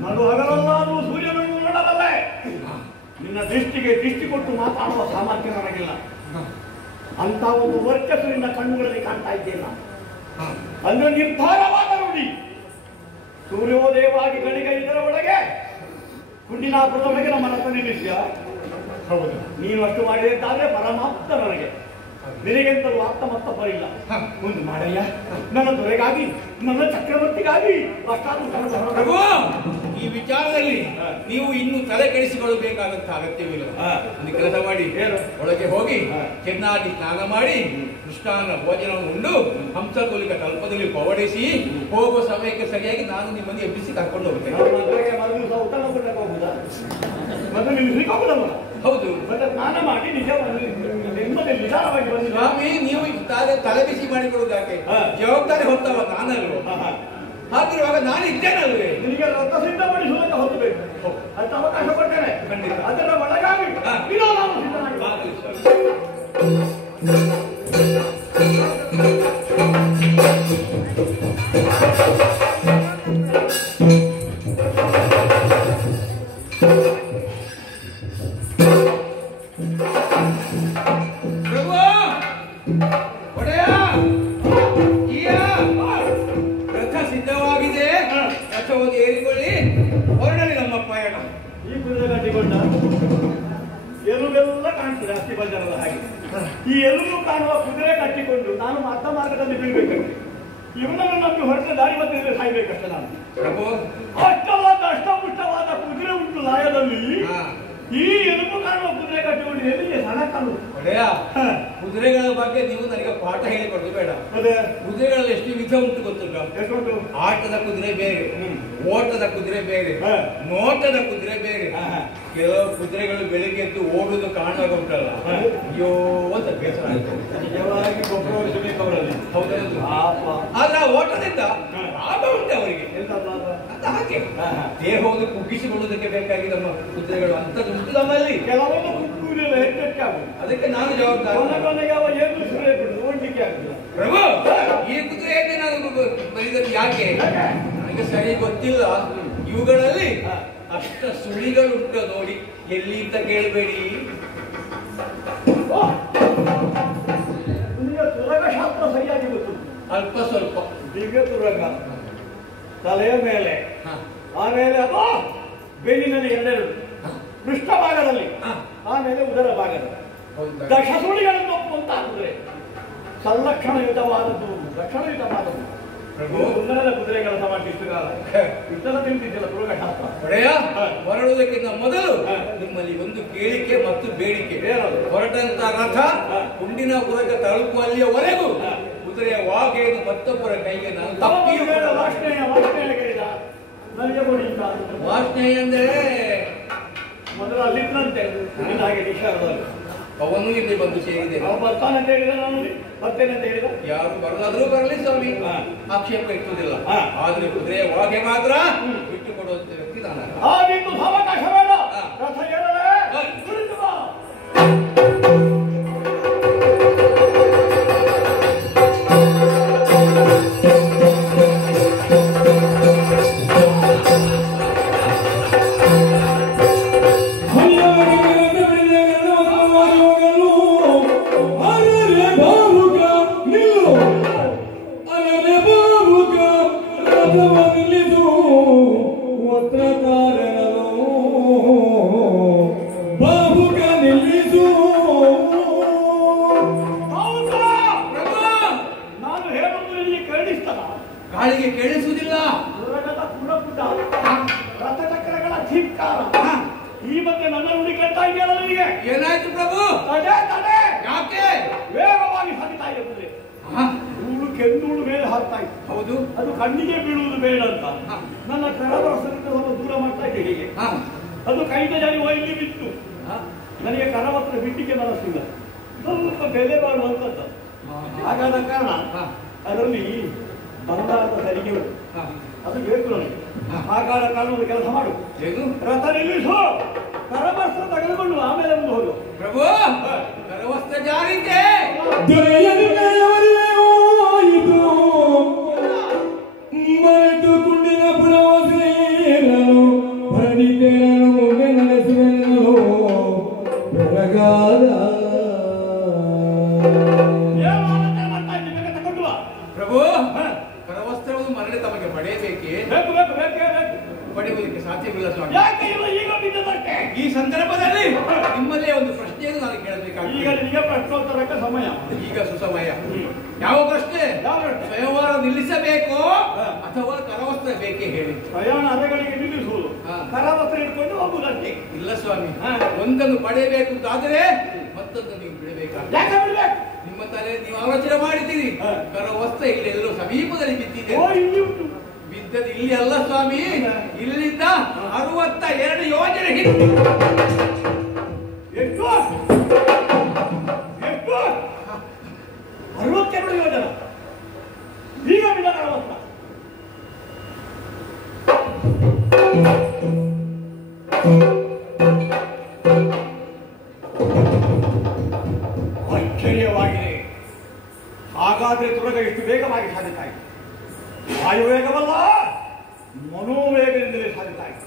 ನಾನು ಹಗಲಲ್ಲ ಸೂರ್ಯನನ್ನು ನೋಡಬಲ್ಲೆ. ನಿನ್ನ ದೃಷ್ಟಿಗೆ ದೃಷ್ಟಿ ಕೊಟ್ಟು ಮಾತಾಡುವ ಸಾಮರ್ಥ್ಯ ನನಗಿಲ್ಲ. ಅಂತ ಒಂದು ವರ್ಚಸ್ಸಿನಿಂದ ಕಣ್ಣುಗಳಲ್ಲಿ ಕಾಣ್ತಾ ಇದ್ದೇನೆ. ಅಂದ್ರೆ ನಿರ್ಧಾರವಾದ ನುಡಿ. ಸೂರ್ಯೋದಯವಾಗಿ ಗಳಿಗೆ 5ರ ಒಳಗೆ ಕುಂಡಿನಾಪುರದೊಳಗೆ ನಮ್ಮ ರಥ ನಿಲ್ಲಿಸಿಯ. ಹೌದು, ನೀನು ಅಷ್ಟು ಮಾಡಿದ್ದಾದ್ರೆ ಪರಮಾಪ್ತ ನನಗೆ. ನಿನಗೆಂತಲೂ ಆಪ್ತ ಬರಿಲ್ಲ. ಒಂದು ಮಾಡಯ್ಯ, ನನ್ನ ದೊರೆಗಾಗಿ, ನನ್ನ ಚಕ್ರವರ್ತಿಗಾಗಿ ಪ್ರಭು, ಈ ವಿಚಾರದಲ್ಲಿ ನೀವು ಇನ್ನು ತಲೆ ಕೆಡಿಸಿಕೊಳ್ಳಬೇಕಾದಂತ ಅಗತ್ಯವಿಲ್ಲ. ಒಂದು ಕೆಲಸ ಮಾಡಿ, ಒಳಗೆ ಹೋಗಿ ಚೆನ್ನಾಗಿ ಸ್ನಾನ ಮಾಡಿ ಕೃಷ್ಣನ ಭೋಜನವನ್ನು ಉಂಡು ಹಂಸಕೂಲಿಕ ಕಲ್ಪದಲ್ಲಿ ಪವಡಿಸಿ ಹೋಗುವ ಸಮಯಕ್ಕೆ ಸರಿಯಾಗಿ ನಾನು ನಿಮ್ಮನ್ನು ಎಬ್ಬಿಸಿ ಕರ್ಕೊಂಡು ಹೋಗ್ತೇನೆ. ಹೌದು, ಸ್ನಾನ ಮಾಡಿ ನಿಧಾನವಾಗಿ ಬಂದ ಸ್ವಾಮಿ, ನೀವು ತಲೆ ಬಿಸಿ ಮಾಡಿಕೊಡುವುದಾಕೆ ಜವಾಬ್ದಾರಿ ಹೊತ್ತವ ನಾನಲ್ವ? ಹಾಗಿರುವಾಗ ನಾನು ಇದ್ದೇನಲ್ವೇ? ನಿನಗೆ ರಥ ಸಿದ್ಧಪಡಿಸುವುದಕ್ಕೆ ಹೊತ್ತಬೇಕು, ಅಂತ ಅವಕಾಶ ಕೊಡ್ತೇನೆ. ಖಂಡಿತ. ಅದರ ಒಳಗಾಗಿ ವಿನೋದವನ್ನು ಸಿದ್ಧ ಮಾಡಿ. ರಥ ಸಿದ್ಧವಾಗಿದೆ, ರಥವನ್ನು ಏರಿಕೊಳ್ಳಿ, ಹೊರಡಲಿ ನಮ್ಮ ಪಯಣ. ಈ ಕುದುರೆ ಕಟ್ಟಿಕೊಂಡ ಎಲುಬೆಲ್ಲ ಕಾಣ್ತದೆ ಅಸ್ಥಿ ಪಂಜರದ ಹಾಗೆ. ಈ ಎಲುಬು ಕಾಣುವ ಕುದುರೆ ಕಟ್ಟಿಕೊಂಡು ನಾನು ಅರ್ಧ ಮಾರ್ಗದಲ್ಲಿ ಬೀಳ್ಬೇಕಂತೆ. ಇವನನ್ನು ನಮಗೆ ಹೊರಟ ದಾರಿ ಮಧ್ಯದಲ್ಲಿ ಸಾಯ್ಬೇಕಷ್ಟೇ ನಾನು. ಅಷ್ಟಪುಷ್ಟವಾದ ಕುದುರೆ ಉಂಟು ಲಾಯದಲ್ಲಿ, ಈ ಎಲುಬು ಕಾಣುವ ಕುದುರೆ ಕಟ್ಟಿಕೊಂಡು ಎಲ್ಲಿಗೆ ಸಣ್ಣ ಕಾಣುವುದು? ಒಡೆಯ, ಕುದುರೆಗಳ ಬಗ್ಗೆ ನೀವು ನನಗೆ ಪಾಠ ಹೇಳಿಕೊಡೋದು ಬೇಡ. ಕುದುರೆಗಳಲ್ಲಿ ಎಷ್ಟು ವಿಧ ಉಂಟು ಗೊತ್ತುಂಟು? ಎಷ್ಟುಂಟು? ಆಟದ ಕುದುರೆ ಬೇರೆ, ಓಟದ ಕುದುರೆ ಬೇರೆ, ನೋಟದ ಕುದುರೆ ಬೇರೆ. ಕೆಲವು ಕುದುರೆಗಳು ಬೆಳಿಗ್ಗೆ ಎದ್ದು ಓಡುವುದು ಕಾಣುವಾಗ ಉಂಟಲ್ಲ, ಅಯ್ಯೋ ಅಂತ ಬೇಸರ ಆಯ್ತು. ನಿಜವಾಗಿ ಗೊಬ್ಬರವರಿಸಬೇಕು ಅವರಲ್ಲಿ. ಹೌದೌದು. ಆದ್ರೆ ಆ ಓಟದಿಂದ ಲಾಭ ಉಂಟು ಅವರಿಗೆ. ಅಂತ ಹಾಗೆ ದೇಹವನ್ನು ಕುಗ್ಗಿಸಿಕೊಳ್ಳುವುದಕ್ಕೆ ಬೇಕಾಗಿ ನಮ್ಮ ಕುದುರೆಗಳು ಅಂತದ್ದು ಉಂಟು ನಮ್ಮಲ್ಲಿ. ಕೆಲವೊಂದು ಕುಕ್ಕೂರಿಲ್ಲ ಹೆಚ್ಚೆಚ್ಚಾಗುವುದು. ಅದಕ್ಕೆ ನಾನು ಜವಾಬ್ದಾರಿ. ಕೊನೆಗೆ ಅವ ಏನು ಸುರೇ ಬಿಡುದು ಓಡ್ಲಿಕ್ಕೆ ಆಗುದಿಲ್ಲ. ಪ್ರಭು, ಈ ಕುದುರೆಯನ್ನೇ ನಾನು ಬೈದದ್ದು ಯಾಕೆ ನನಗೆ ಸರಿ ಗೊತ್ತಿಲ್ಲ. ಇವುಗಳಲ್ಲಿ ಅಷ್ಟ ಸುಳಿಗಳುಂಟು ನೋಡಿ, ಎಲ್ಲಿ ಅಂತ ಕೇಳಬೇಡಿ. ನಿಮಗೆ ತುರಗಶಾಸ್ತ್ರ ಸರಿಯಾಗಿ ಗೊತ್ತು. ಅಲ್ಪ ಸ್ವಲ್ಪ ದಿವ್ಯ ತುರಂಗ ತಲೆಯ ಮೇಲೆ, ಆಮೇಲೆ ಅದು ಬೆನ್ನಿನಲ್ಲಿ ಎರಡೆರಡು, ಪೃಷ್ಠ ಭಾಗದಲ್ಲಿ, ಆಮೇಲೆ ಉದರ ಭಾಗದಲ್ಲಿ ದಶ ಸುಳಿಗಳನ್ನು ಒಪ್ಪುವಂತ ಕುದುರೆ. ಸಂರಕ್ಷಣಯುತವಾದದ್ದು, ರಕ್ಷಣಯುತವಾದದ್ದು. ಸುಂದರದ ಕುದುರೆಗಳ ಸಮಾಟಿಸುಗಾಲ ಇಷ್ಟೆಲ್ಲ ತಿಳಿದಿದ್ದಿಲ್ಲ ತುರಗಶಾಸ್ತ್ರ. ಒಡೆಯ, ಹೊರಡುವುದಕ್ಕಿಂತ ಮೊದಲು ನಿಮ್ಮಲ್ಲಿ ಒಂದು ಕೇಳಿಕೆ ಮತ್ತು ಬೇಡಿಕೆ. ಹೊರಟಂತ ರಥ ಕುಂಡಿನಪುರಕ್ಕೆ ತಲುಪುವಲ್ಲಿಯವರೆಗೂ ಕುದುರೆಯ ವಾಗೆಯನ್ನು ಮತ್ತೊಬ್ಬರ ಕೈಗೆ ನಾನು ತಪ್ಪಿಯೂ ವಾಷ್ಣೇಯ ನನಗೆ ಕೊಡಿ. ವಾಸನೆ ಅಂದ್ರೆ ಮೊದಲು ಅಲ್ಲಿದ್ದಂತೆ ಹಾಗೆ ನಿಷಾರದಲ್ಲಿ ಅವನು ಇಲ್ಲಿ ಬಂದು ಸೇರಿದೆ. ನಾವು ಬರ್ತಾನಂತ ಹೇಳಿದ, ನಾನು ಬರ್ತೇನೆ ಅಂತ ಹೇಳಿದ. ಯಾರು ಬರಲಾದ್ರೂ ಬರಲಿ ಸ್ವಾಮಿ, ಆಕ್ಷೇಪ ಇಟ್ಟುವುದಿಲ್ಲ. ಆದ್ರೆ ಕುದುರೆಯ ವಾಗೆ ಮಾತ್ರ ಬಿಟ್ಟು ಕೊಡುವಂತ ವ್ಯಕ್ತಿ ನಾನು. ಆಗಿದ್ದು ಅವಕಾಶ ಬೇಡ. ರಥ ಏರಲೇ ಕುಳಿತು ಬಾ. ಗಾಳಿಗೆ ಕೇಳಿಸುವುದಿಲ್ಲ. ರಥಚಕ್ರಗಳ ಧಿಕ್ಕಾರ. ಈ ಮಧ್ಯೆ ನನ್ನ ನುಡಿ ಕೇಳ್ತಾ ಇದೆಯಲ್ಲ ನಿನಗೆ? ಏನಾಯ್ತು ಪ್ರಭು? ತಡೆ ತಡೆ. ಯಾಕೆ? ವೇಗವಾಗಿ ಸಾಗಿತಾ ಇದೆ ಕುದುರೆ. ಧೂಳು ಕೆಂದೂಳು ಮೇಲೆ ಹಾಕ್ತಾ ಇತ್ತು. ಹೌದು, ಅದು ಕಣ್ಣಿಗೆ ಬೀಳುವುದು ಬೇಡ ಅಂತ ನನ್ನ ಕರವಸ್ತ್ರದಿಂದ ಸ್ವಲ್ಪ ದೂರ ಮಾಡ್ತಾ ಇದ್ದೆ. ಹೀಗೆ ಅದು ಕೈದ ಜಾರಿ ಇಲ್ಲಿ ಬಿತ್ತು. ನನಗೆ ಕರವಸ್ತ್ರ ಬಿಟ್ಟಿಗೆ ಮನಸ್ಸಿಲ್ಲ, ಸ್ವಲ್ಪ ಬೆಲೆ ಬಾಳುವಂಥದ್ದು. ಹಾಗಾದ ಕಾರಣ ಅದರಲ್ಲಿ ಬಂಗಾರದ ಸರಿಗೆ ಅದು ಬೇಕು ನನಗೆ. ಹಾಗಾದ ಕಾರಣ ಒಂದು ಕೆಲಸ ಮಾಡು, ರಥ ನಿಲ್ಲಿಸು, ಕರವಸ್ತ್ರ ತೆಗೆದುಕೊಂಡು ಆಮೇಲೆ ಮುಂದೆ ಹೋಗು. ಪ್ರಭು, ಕರವಸ್ತ್ರ ಜಾರಿಗೆ ಮರೆತು ಕುಂಡಿನ ಪುರವಸೇನನು ಭರಿತೆರನು ಮುಂದೆ ನಡೆಸುವೆನು ಬೆಳಗಾದ. ಪ್ರಭು, ಕರವಸ್ತ್ರವನ್ನು ಮರಳಿ ತಮಗೆ ಪಡೆಯಬೇಕೇ? ಬೇಕು ಬೇಕು ಬೇಕೇ ಬೇಕು. ಪಡೆಯುವುದಕ್ಕೆ ಸಾಧ್ಯವಿಲ್ಲ ಸ್ವಾಮಿ. ಯಾಕೆ ಇವ ಈಗ ಬಿದ್ದದಕ್ಕೆ? ಈ ಸಂದರ್ಭದಲ್ಲಿ ನಿಮ್ಮಲ್ಲೇ ಒಂದು ಪ್ರಶ್ನೆಯನ್ನು ನಾನು ಕೇಳಬೇಕಾಗಿದೆ. ಈಗ ನಿಮಗೆ ಪ್ರಶ್ನೋತ್ತರಕ್ಕೆ ಸಮಯ. ಈಗ ಸುಸಮಯ. ಯಾವ ಪ್ರಶ್ನೆ? ಸ್ವಯಂವರ ನಿಲ್ಲಿಸಬೇಕೋ ಅಥವಾ ಕರವಸ್ತ್ರ ಬೇಕೇ ಹೇಳಿ. ಪ್ರಯಾಣ ಅರೆಗಳಿಗೆ ನಿಲ್ಲಿಸುವುದು, ಕರವಸ್ತ್ರ ಇಟ್ಕೊಂಡು ಹೋಗುವುದಷ್ಟೇ. ಇಲ್ಲ ಸ್ವಾಮಿ, ಒಂದನ್ನು ಪಡೆಯಬೇಕು ಅಂತಾದರೆ ಮತ್ತೊಂದು ನೀವು ಬಿಡಬೇಕಾಗ್ತದೆ. ಯಾಕೆ ಬಿಡ್ಬೇಕು? ನಿಮ್ಮ ತಲೆ ನೀವು ಆಲೋಚನೆ ಮಾಡಿದ್ದೀರಿ. ಕರವಸ್ತ್ರ ಇಲ್ಲಿ ಎಲ್ಲೋ ಸಮೀಪದಲ್ಲಿ ಬಿದ್ದಿದೆ. ಬಿದ್ದದ್ದು ಇಲ್ಲಿ ಅಲ್ಲ ಸ್ವಾಮಿ, ಇಲ್ಲಿಂದ 62 ಯೋಜನೆ ಹಿಂದೆ. ಎಷ್ಟು 62 ಯೋಜನೆ ಈಗ ಬಿದ್ದ ಕರವಸ್ತ್ರ. ಆಶ್ಚರ್ಯವಾಗಿದೆ. ಹಾಗಾದ್ರೆ ತುರಗ ಎಷ್ಟು ವೇಗವಾಗಿ ಸಾಧಿತಾಯಿತು. ವಾಯುವೇಗವಲ್ಲ, ಮನೋವೇಗದಿಂದಲೇ ಸಾಧಿತಾಯಿತು.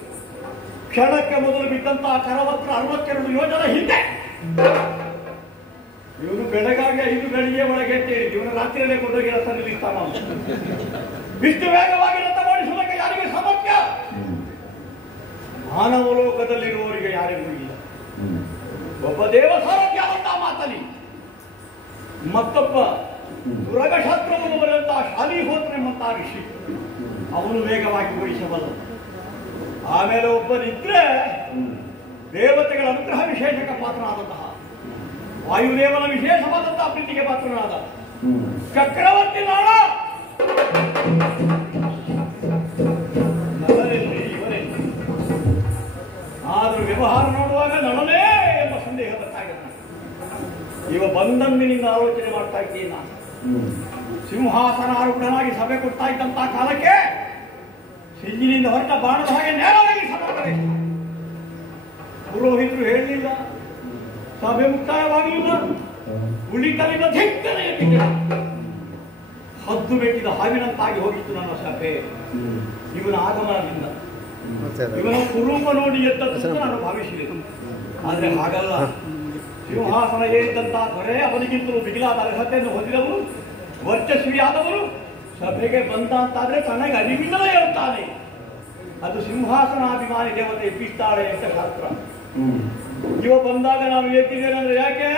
ಕ್ಷಣಕ್ಕೆ ಮೊದಲು ಬಿದ್ದಂತಹ ಕರವಸ್ತ್ರ 62 ಯೋಜನೆ ಹಿಂದೆ. ಇವನು ಬೆಳಗಾಗಿ 5 ಗಡಿಗೆ ಒಳಗೆ ಅಂತೇಳಿ ಇವನು ರಾತ್ರಿಯಲ್ಲೇ ಕೊಂಡೋಗಿ ರಥ ನಿಲ್ಲಿಸ್ತಾನ. ಇಷ್ಟು ವೇಗವಾಗಿ ರಥ ಓಡಿಸುವುದಕ್ಕೆ ಯಾರಿಗೆ ಸಾಮರ್ಥ್ಯ? ಮಾನವ ಲೋಕದಲ್ಲಿರುವವರಿಗೆ ಯಾರಿಗೂ ಇಲ್ಲ. ಒಬ್ಬ ದೇವ ಸಾರಥ್ಯ ಅಂತ ಮಾತಲಿ, ಮತ್ತೊಬ್ಬ ದುರಗಶಾಸ್ತ್ರವನ್ನು ಬರೆದಂತಹ ಶಾಲಿಹೋತ್ರ ಎಂಬಂತ ಋಷಿ, ಅವನು ವೇಗವಾಗಿ ಓಡಿಸಬಲ್ಲ. ಆಮೇಲೆ ಒಬ್ಬನಿದ್ರೆ ದೇವತೆಗಳ ಅನುಗ್ರಹ ವಿಶೇಷಕ್ಕೆ ಪಾತ್ರನಾದಂತಹ ವಾಯುದೇವನ ವಿಶೇಷವಾದಂತಹ ಪ್ರೀತಿಗೆ ಪಾತ್ರನಾದ ಚಕ್ರವರ್ತಿ ನಾಡ. ಆದ್ರೂ ವ್ಯವಹಾರ ನೋಡುವಾಗ ನಳನೇ ಎಂಬ ಸಂದೇಹ ಬರ್ತಾಗಿರ್ತಾನೆ. ಇವ ಬಂದಂದಿನಿಂದ ಆಲೋಚನೆ ಮಾಡ್ತಾ ಇದ್ದೀನಿ ನಾನು. ಸಿಂಹಾಸನಾರೂಢನಾಗಿ ಸಭೆ ಕೊಡ್ತಾ ಇದ್ದಂತಹ ಕಾಲಕ್ಕೆ ಸಿಂಜಿನಿಂದ ಹೊರಟ ಬಾಣದ ಹಾಗೆ ನೇರವಾಗಿ ಸಭೆ ಪುರೋಹಿತರು ಹೇಳಲಿಲ್ಲ, ಸಭೆ ಮುಕ್ತಾಯವಾಗಲಿಲ್ಲ. ಉಳಿತಲಿನ ಧಿಕ್ಕನೆ ಹದ್ದು ಬೇಕಿದ ಹಾವಿನಂತಾಗಿ ಹೋಗಿತ್ತು ನನ್ನ ಸಭೆ ಇವನ ಆಗಮನದಿಂದ. ಇವನ ಕುರೂಪ ನೋಡಿ ಎದ್ದದ್ದು ನಾನು ಭಾವಿಸಿದೆ. ಆದ್ರೆ ಹಾಗಲ್ಲ. ಸಿಂಹಾಸನ ಏರಿದಂತಹ ದೊರೆ, ಅವನಿಗಿಂತಲೂ ಬಿಗಿಲಾದ ಅರ್ಹತೆಯನ್ನು ಹೊಂದಿದವರು, ವರ್ಚಸ್ವಿಯಾದವರು ಸಭೆಗೆ ಬಂದ ಅಂತಾದ್ರೆ ತನಗೆ ಅರಿವಿಲ್ಲದೆ ಇರುತ್ತಾನೆ. ಅದು ಸಿಂಹಾಸನಾಭಿಮಾನಿ ದೇವತೆ ಎಬ್ಬಿಸ್ತಾಳೆ ಅಂತ ಶಾಸ್ತ್ರ. ಇವ ಬಂದಾಗ ನಾವು ಎತ್ತಿದ್ದೇನೆಂದ್ರೆ ಯಾಕೆ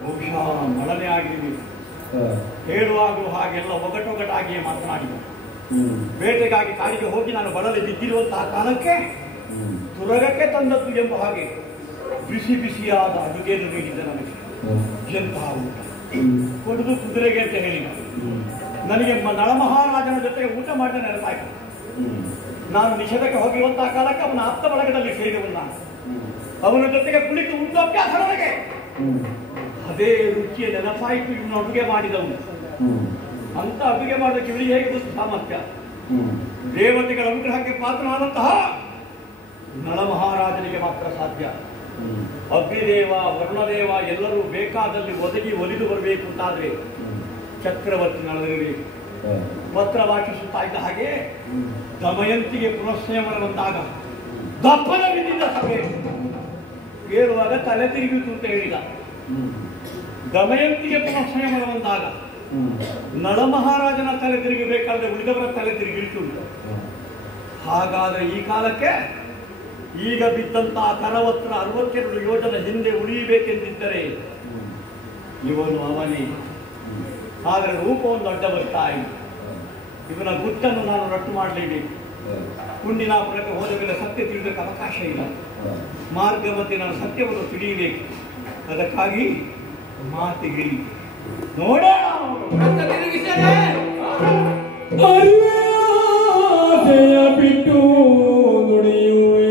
ಬಹುಶಃ ಮಳನೆ ಆಗಿದ್ದೀವಿ ಹೇಳುವಾಗಲೂ ಹಾಗೆಲ್ಲ ಒಗಟೊಗಟಾಗಿಯೇ ಮಾತನಾಡಿದ. ಬೇಟೆಗಾಗಿ ಕಾಡಿಗೆ ಹೋಗಿ ನಾನು ಬಳಲಿ ಬಿದ್ದಿರುವಂತಹ ಕಾಲಕ್ಕೆ ತುರಗಕ್ಕೆ ತಂದದ್ದು ಎಂಬ ಹಾಗೆ ಬಿಸಿ ಬಿಸಿಯಾದ ಅಡುಗೆಯನ್ನು ನೀಡಿದ್ದ ನನಗೆ. ಎಂತಹ ಊಟ ಕೊಡುದು ಕುದುರೆಗೆ ಅಂತ ಹೇಳಿ ನನಗೆ ನಳಮಹಾರಾಜನ ಜೊತೆಗೆ ಊಟ ಮಾಡಿದ ನೆನಪಾಯಿತು. ನಾನು ನಿಷೇಧಕ್ಕೆ ಹೋಗಿರುವಂತಹ ಕಾಲಕ್ಕೆ ಅವನ ಆಪ್ತ ಬಳಗದಲ್ಲಿ ಸೇರಿದವನು ನಾನು. ಅವನ ಜೊತೆಗೆ ಕುಳಿತು ಊಟ ಅಭ್ಯಾಸ ನನಗೆ. ಅದೇ ರುಚಿಯ ನೆನಪಾಯಿತು ಇವನು ಅಡುಗೆ ಮಾಡಿದವನು. ಅಂತ ಅಡುಗೆ ಮಾಡೋದಕ್ಕೆ ಇವರಿಗೆ ಹೇಗೆ ಗೊತ್ತು ಸಾಮರ್ಥ್ಯ? ದೇವತೆಗಳ ಅನುಗ್ರಹಕ್ಕೆ ಪಾತ್ರನಾದಂತಹ ನಳಮಹಾರಾಜನಿಗೆ ಮಾತ್ರ ಸಾಧ್ಯ. ಅಗ್ನಿದೇವ, ವರುಣದೇವ ಎಲ್ಲರೂ ಬೇಕಾದಲ್ಲಿ ಒಲಿದು ಬರಬೇಕು ಅಂತಾದ್ರೆ ಚಕ್ರವರ್ತಿ ನಳದಿರಬೇಕು. ಪತ್ರ ವಾಚಿಸುತ್ತಾ ಇದ್ದ ಹಾಗೆ ದಮಯಂತಿಗೆ ಪುನಃಸಂಯಮನ ಬಂದಾಗ ದಪ್ಪನ ಬಿದ್ದಿದ್ದ ಸಭೆ ಹೇಳುವಾಗ ತಲೆ ತಿರುಗಿತು ಅಂತ ಹೇಳಿದ. ದಮಯಂತಿಗೆ ಪುನಃಸಂಯಮನ ಬಂದಾಗ ನಳಮಹಾರಾಜನ ತಲೆ ತಿರುಗಬೇಕಾದ್ರೆ ಉಳಿದವರ ತಲೆ ತಿರುಗಿತು. ಹಾಗಾದ್ರೆ ಈ ಕಾಲಕ್ಕೆ ಈಗ ಬಿದ್ದಂತಹ ಕರವಸ್ತ್ರ 62 ಯೋಜನೆ ಹಿಂದೆ ಉಳಿಯಬೇಕೆಂದಿದ್ದರೆ ಇವನು ಅವನೇ. ಆದರೆ ರೂಪ ಒಂದು ಅಡ್ಡ ಬರ್ತಾ ಇದೆ. ಇವನ ಗುಟ್ಟನ್ನು ನಾನು ರಟ್ಟು ಮಾಡಲೇಬೇಕು. ಕುಂಡಿನಾಪುರಕ್ಕೆ ಹೋದ ಮೇಲೆ ಸತ್ಯ ತಿಳಿದಕ್ಕೆ ಅವಕಾಶ ಇಲ್ಲ. ಮಾರ್ಗ ಮಧ್ಯೆ ನಾನು ಸತ್ಯವನ್ನು ತಿಳಿಯಬೇಕು. ಅದಕ್ಕಾಗಿ ಮಾತಿಗಿಳಿ ನೋಡೋಣ. ಬಿಟ್ಟು ನುಡಿಯುವೆ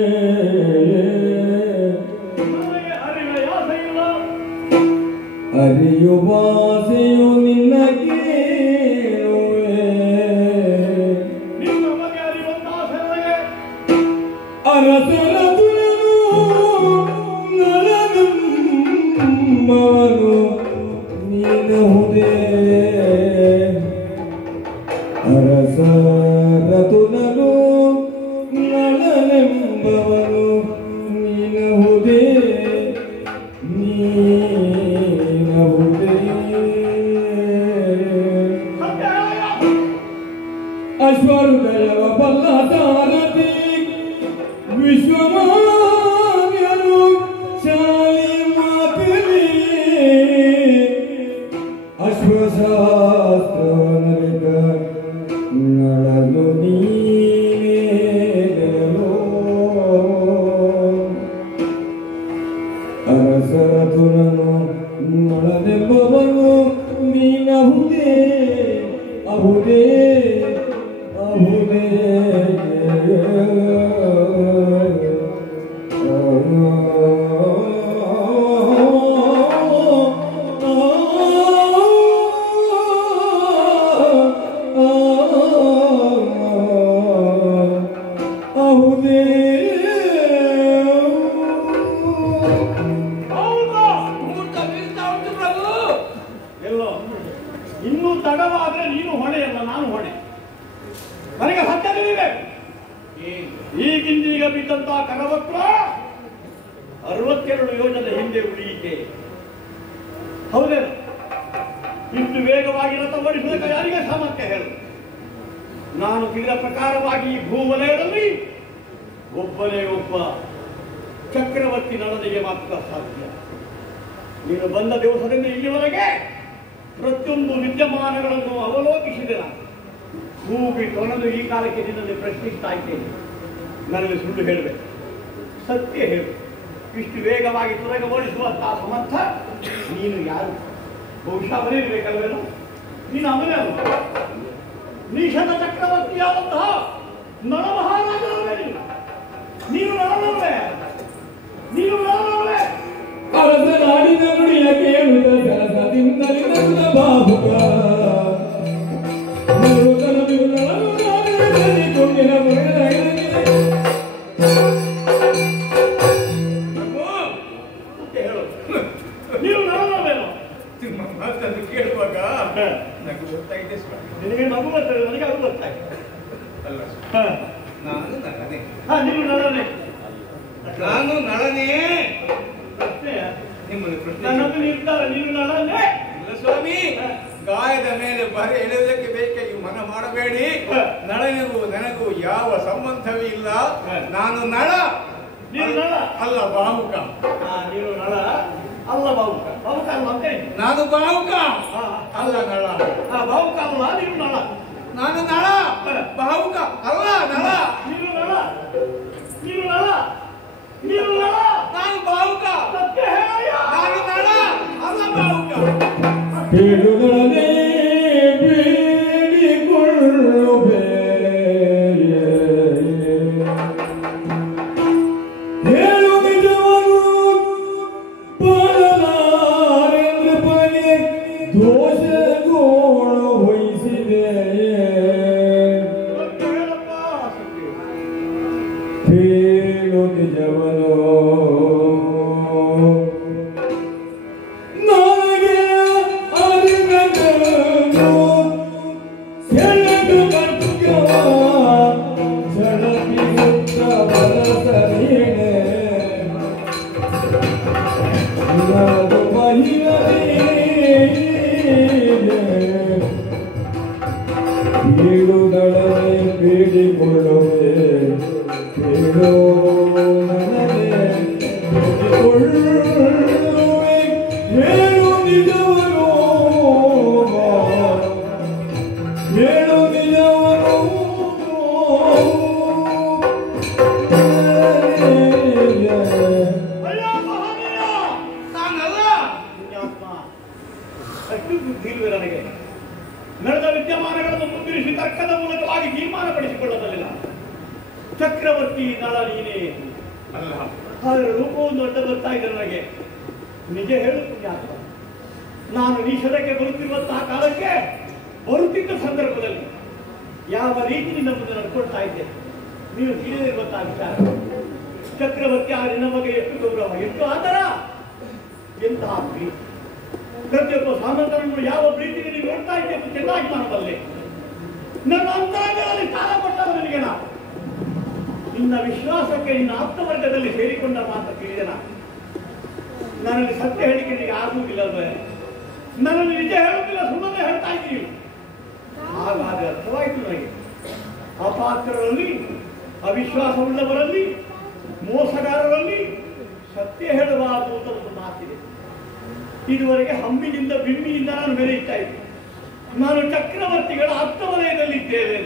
ಅರಿಯುವಾಸೆಯು ನಿನ್ನ ಕೇಳುವೆ. ಅರಸರ ನಳನೆಂಬವನು ನೀನಹುದೇ. ಅರಸರ ತುನನು ನಳನೆಂಬವನು ನೀನಹುದೇ. ಅಶ್ವಹೃದಯವ ಬಲ್ಲ ಸಾರಥಿ ವಿಶ್ವಮಾನ್ಯರು ಶಾಲಿ ಮಾತಿಲಿ ಅಶ್ವಶಾಸ್ತ್ರ ನಲಿತ ನಳನು ನೀನೇನೋ. ಅರಸರ ತುನನು ನಳನೆಂಬವ ಅಹುದೇ ಇನ್ನೂ ತಡವಾದ್ರೆ ನೀನು ಹೊಣೆಯಲ್ಲ, ನಾನು ಹೊಣೆ. ನನಗೆ ಸತ್ಯ ತಿಳಿಬೇಕು. ಈಗಿಂದೀಗ ಬಿದ್ದಂತಹ ಕರವತ್ರ 62 ಯೋಜನೆ ಹಿಂದೆ ಉಳಿಯಿಕೆ. ಹೌದೇನು? ಇಷ್ಟು ವೇಗವಾಗಿ ರಥ ಓಡಿಸುವುದಕ್ಕೆ ಯಾರಿಗೆ ಸಾಮರ್ಥ್ಯ ಹೇಳು? ನಾನು ತಿಳಿದ ಪ್ರಕಾರವಾಗಿ ಈ ಭೂವಲಯದಲ್ಲಿ ಒಬ್ಬನೇ ಒಬ್ಬ ಚಕ್ರವರ್ತಿ ನಳನಿಗೆ ಮಾತ್ರ ಸಾಧ್ಯ. ನೀನು ಬಂದ ದಿವಸದಿಂದ ಇಲ್ಲಿವರೆಗೆ ಪ್ರತಿಯೊಂದು ವಿದ್ಯಮಾನಗಳನ್ನು ಅವಲೋಕಿಸಿದೆ. ನಾನು ಕೂಗಿ ತೊಳೆದು ಈ ಕಾಲಕ್ಕೆ ನಿನ್ನಲ್ಲಿ ಪ್ರಶ್ನಿಸ್ತಾ ಇದ್ದೇನೆ. ನನಗೆ ಸುಳ್ಳು ಹೇಳಬೇಕು, ಸತ್ಯ ಹೇಳು. ಇಷ್ಟು ವೇಗವಾಗಿ ತುರಗ ಓಡಿಸುವಂತಹ ಸಮರ್ಥ ನೀನು ಯಾರು? ಬಹುಶಃ ಅವನೇ ಇರಬೇಕಲ್ವೇನು? ನೀನು ಅವನೇ ಅಲ್ಲ. ನಿಷಧ ಚಕ್ರವರ್ತಿಯಾದಂತಹ ನಳ ಮಹಾರಾಜರವೇ ನೀನು ನಳನವೇ, ನೀನು ನಳನವೇ. ಅರಸನಾಡಿನ ನುಡಿಯ ಕೇಳುತ್ತ ಸರಸದಿಂದಲೇ ನನ್ನ ಬಾಹುಕ ನೀವು ನಳನವೇನೋ ಮಾತನ್ನು ಕೇಳುವಾಗ ನನಗೆ ಗೊತ್ತಾಗಿದೆ. ನಿನಗೆ ನಗು ಬರ್ತದೆ, ನನಗೆ ಅದು ಬರ್ತಾಯಿದೆ. ಅಲ್ಲ, ನಾನು ನಳನೇ. ನೀವು ನಳನೇ, ನಾನು ನಳನೇ. ಪ್ರಶ್ನೆ ನಿಮ್ಮನ್ನು ಪ್ರಶ್ನೆ ನನ್ನದು ನಿರ್ಧಾರ. ನೀನು ನಳನೇ. ಇಲ್ಲ ಸ್ವಾಮಿ, ಗಾಯದ ಮೇಲೆ ಬರೆ ಎಳೆಯುವುದಕ್ಕೆ ಬೇಕಾಗಿ ಮನ ಮಾಡಬೇಡಿ. ನಳನಿಗೂ ನನಗೂ ಯಾವ ಸಂಬಂಧವೇ ಇಲ್ಲ. ನಾನು ನಳ, ನೀನು ನಳ ಅಲ್ಲ ಬಾಹುಕ. ನೀನು ನಳ ಅಲ್ಲ ಬಾಹುಕ. ಬಾಹುಕ ಅಲ್ಲ ಅಂತ ಹೇಳಿ. ನಾನು ಬಾಹುಕ ಅಲ್ಲ ನಳ. ಬಾಹುಕ ಅಲ್ಲ, ನೀನು ನಳ. ನಾನು ನಳ, ಬಾಹುಕ ಅಲ್ಲ ನಳ. ನೀನು ನಳ, ನೀನು ನಳ, ನೀನು ನಳ. ನಾನು ಬಾಹುಕ. ಸತ್ಯ ಹೇಳಯ್ಯ. ನಾನು ನಳ ಅಲ್ಲ ಬಾಹುಕ. ಬೇಡುಗಳೇ ಬೇಡಿಕೊಳ್ಳುವೆ ಹೇಳು ನಿಜವನ್ನು ಪಾಲಲಾರೆಂದ್ರ ಪನೆ ದೋಷಗೋಳು ವಹಿಸಿದೆ. ಹೇಳು ನಿಜವನು ನನಗೆ ಅರಿವೆಂದು ಸೆಳೆದು ಕಟ್ಟುವ ಝಳಪಿಸುತ್ತ ಬರಸನೇನೆ ನನ್ನದು ಬೀಳುದಳನೆ ಬೇಡಿಕೊಳ್ಳುವೆ ಕೇಳೋ ನನಗೆ ಬೇಡಿಕೊಳ್ಳುವೆ ಹೇಳು ನಿಜವನು ಹೇಳು ನಿಜವನು ನಾನಲ್ಲ. ಅಷ್ಟು ಬುದ್ಧಿ ಇಲ್ವೇ ನನಗೆ? ನಡೆದ ವಿದ್ಯಮಾನಗಳನ್ನು ಮುಂದಿರಿಸಿ ತರ್ಕದ ಮೂಲಕವಾಗಿ ತೀರ್ಮಾನಪಡಿಸಿಕೊಳ್ಳಬಲ್ಲಿಲ್ಲ. ಚಕ್ರವರ್ತಿ ನಳ ನೀನೇ ಅಲ್ಲ. ಅದರ ರೂಪವನ್ನು ದೊಡ್ಡ ಬರ್ತಾ ಇದೆ ನನಗೆ. ನಿಜ ಹೇಳು ಪುಣ್ಯಾತ್ಮ, ನಾನು ನಿಷಧಕ್ಕೆ ಬರುತ್ತಿರುವಂತಹ ಕಾಲಕ್ಕೆ ಬರುತ್ತಿದ್ದ ಸಂದರ್ಭದಲ್ಲಿ ಯಾವ ರೀತಿ ನಿನ್ನ ಮುಂದೆ ನಡ್ಕೊಳ್ತಾ ಇದ್ದೆ ನೀನು ತಿಳಿದಿರುವಂತಹ ವಿಚಾರ. ಚಕ್ರವರ್ತಿ ಆ ನಿನ್ನ ಬಗ್ಗೆ ಎಷ್ಟು ಗೌರವ, ಎಷ್ಟು ಆದರ, ಎಂತಹ ಪ್ರೀತಿ. ಪ್ರತಿಯೊಬ್ಬ ಸಾಮಂತರನ್ನು ಯಾವ ಪ್ರೀತಿಗೆ ನೀವು ನೋಡ್ತಾ ಇದ್ದೆ ಎಂದು ಚೆನ್ನಾಗಿ ನಾನು ಬಲ್ಲೆ. ನನ್ನ ಅಂತರಂಗದಲ್ಲಿ ಸ್ಥಾನ ಕೊಟ್ಟವ ನನಗೆ ನಾನು. ನಿನ್ನ ವಿಶ್ವಾಸಕ್ಕೆ ನಿನ್ನ ಆಪ್ತವರ್ಗದಲ್ಲಿ ಸೇರಿಕೊಂಡ ಮಾತ್ರ ತಿಳಿದೆ ನಾನು. ನನ್ನಲ್ಲಿ ಸತ್ಯ ಹೇಳಿಕೆ ನಿನಗೆ ಆಗುವುದಿಲ್ಲವೇ? ನನ್ನಲ್ಲಿ ನಿಜ ಹೇಳುತ್ತಿಲ್ಲ, ಸುಮ್ಮನೆ ಹೇಳ್ತಾ ಇದ್ದೀವಿ. ಹಾಗಾದ್ರೆ ಅರ್ಥವಾಯಿತು ನನಗೆ. ಅಪಾತ್ರರಲ್ಲಿ, ಅವಿಶ್ವಾಸವುಳ್ಳವರಲ್ಲಿ, ಮೋಸಗಾರರಲ್ಲಿ ಸತ್ಯ ಹೇಳಬಾರದು ಅಂತ ಒಂದು ಮಾತಿದೆ. ಇದುವರೆಗೆ ಹಂಬಿನಿಂದ ಬಿಮ್ಮಿಯಿಂದ ನಾನು ಮೆರೆಯುತ್ತಾ ಇದ್ದೆ. ನಾನು ಚಕ್ರವರ್ತಿಗಳ ಆಪ್ತವಲಯದಲ್ಲಿದ್ದೇವೆ.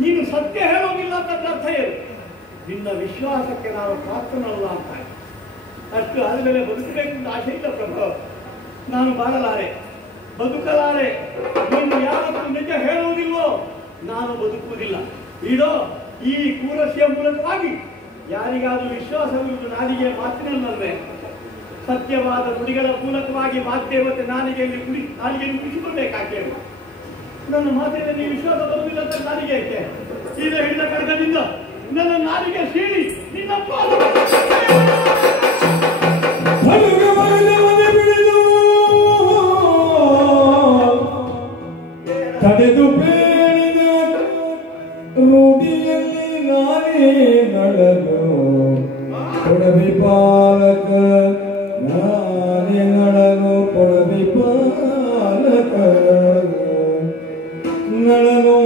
ನೀನು ಸತ್ಯ ಹೇಳೋದಿಲ್ಲ ಅಂತ ಅರ್ಥ ಏನು? ನಿನ್ನ ವಿಶ್ವಾಸಕ್ಕೆ ನಾನು ಪಾತ್ರನಲ್ಲ ಅಂತ. ಅಷ್ಟು ಆದಮೇಲೆ ಬದುಕಬೇಕು ಅಂತ ಆಸೆ ಇಲ್ಲ ಪ್ರಭು. ನಾನು ಬಾಳಲಾರೆ. ಬದುಕಲಾರೆ. ನೀನು ಯಾರನ್ನು ನಿಜ ಹೇಳುವುದಿಲ್ಲೋ ನಾನು ಬದುಕುವುದಿಲ್ಲ. ಇದೋ ಈ ಕೂರಸಿಯ ಮೂಲಕವಾಗಿ ಯಾರಿಗಾದರೂ ವಿಶ್ವಾಸವಿರುವುದು ನಾಲಿಗೆ ಮಾತಿನಲ್ಲದೆ ಸತ್ಯವಾದ ನುಡಿಗಳ ಮೂಲಕವಾಗಿ ವಾಗ್ದೇವತೆ ನಾಲಿಗೆಯಲ್ಲಿ ಕುಡಿಸಿಕೊಳ್ಳಬೇಕಾಗ್ತೇವೆ. ನನ್ನ ಮಾತಿನ ನೀವು ವಿಶ್ವಾಸ ಬರುವುದಿಲ್ಲ ಅಂತ ನಾಲಿಗೆ ಐತೆ. ಈಗ ಹಿಡಿದ ಕಡಗದಿಂದ ನನ್ನ ನಾಲಿಗೆ ಸೀಳಿ ನಿನ್ನ ತಡೆದು ಬೇಡಿದ ರೂಢಿಯಲ್ಲಿ ನಾನೇ ನಡೆದು ಕೊಡವಿ ಪಾಲಕ ನಾನೇ ನಡೆದು ಕೊಡವಿ ಪಾಲಕ ನಡೆದು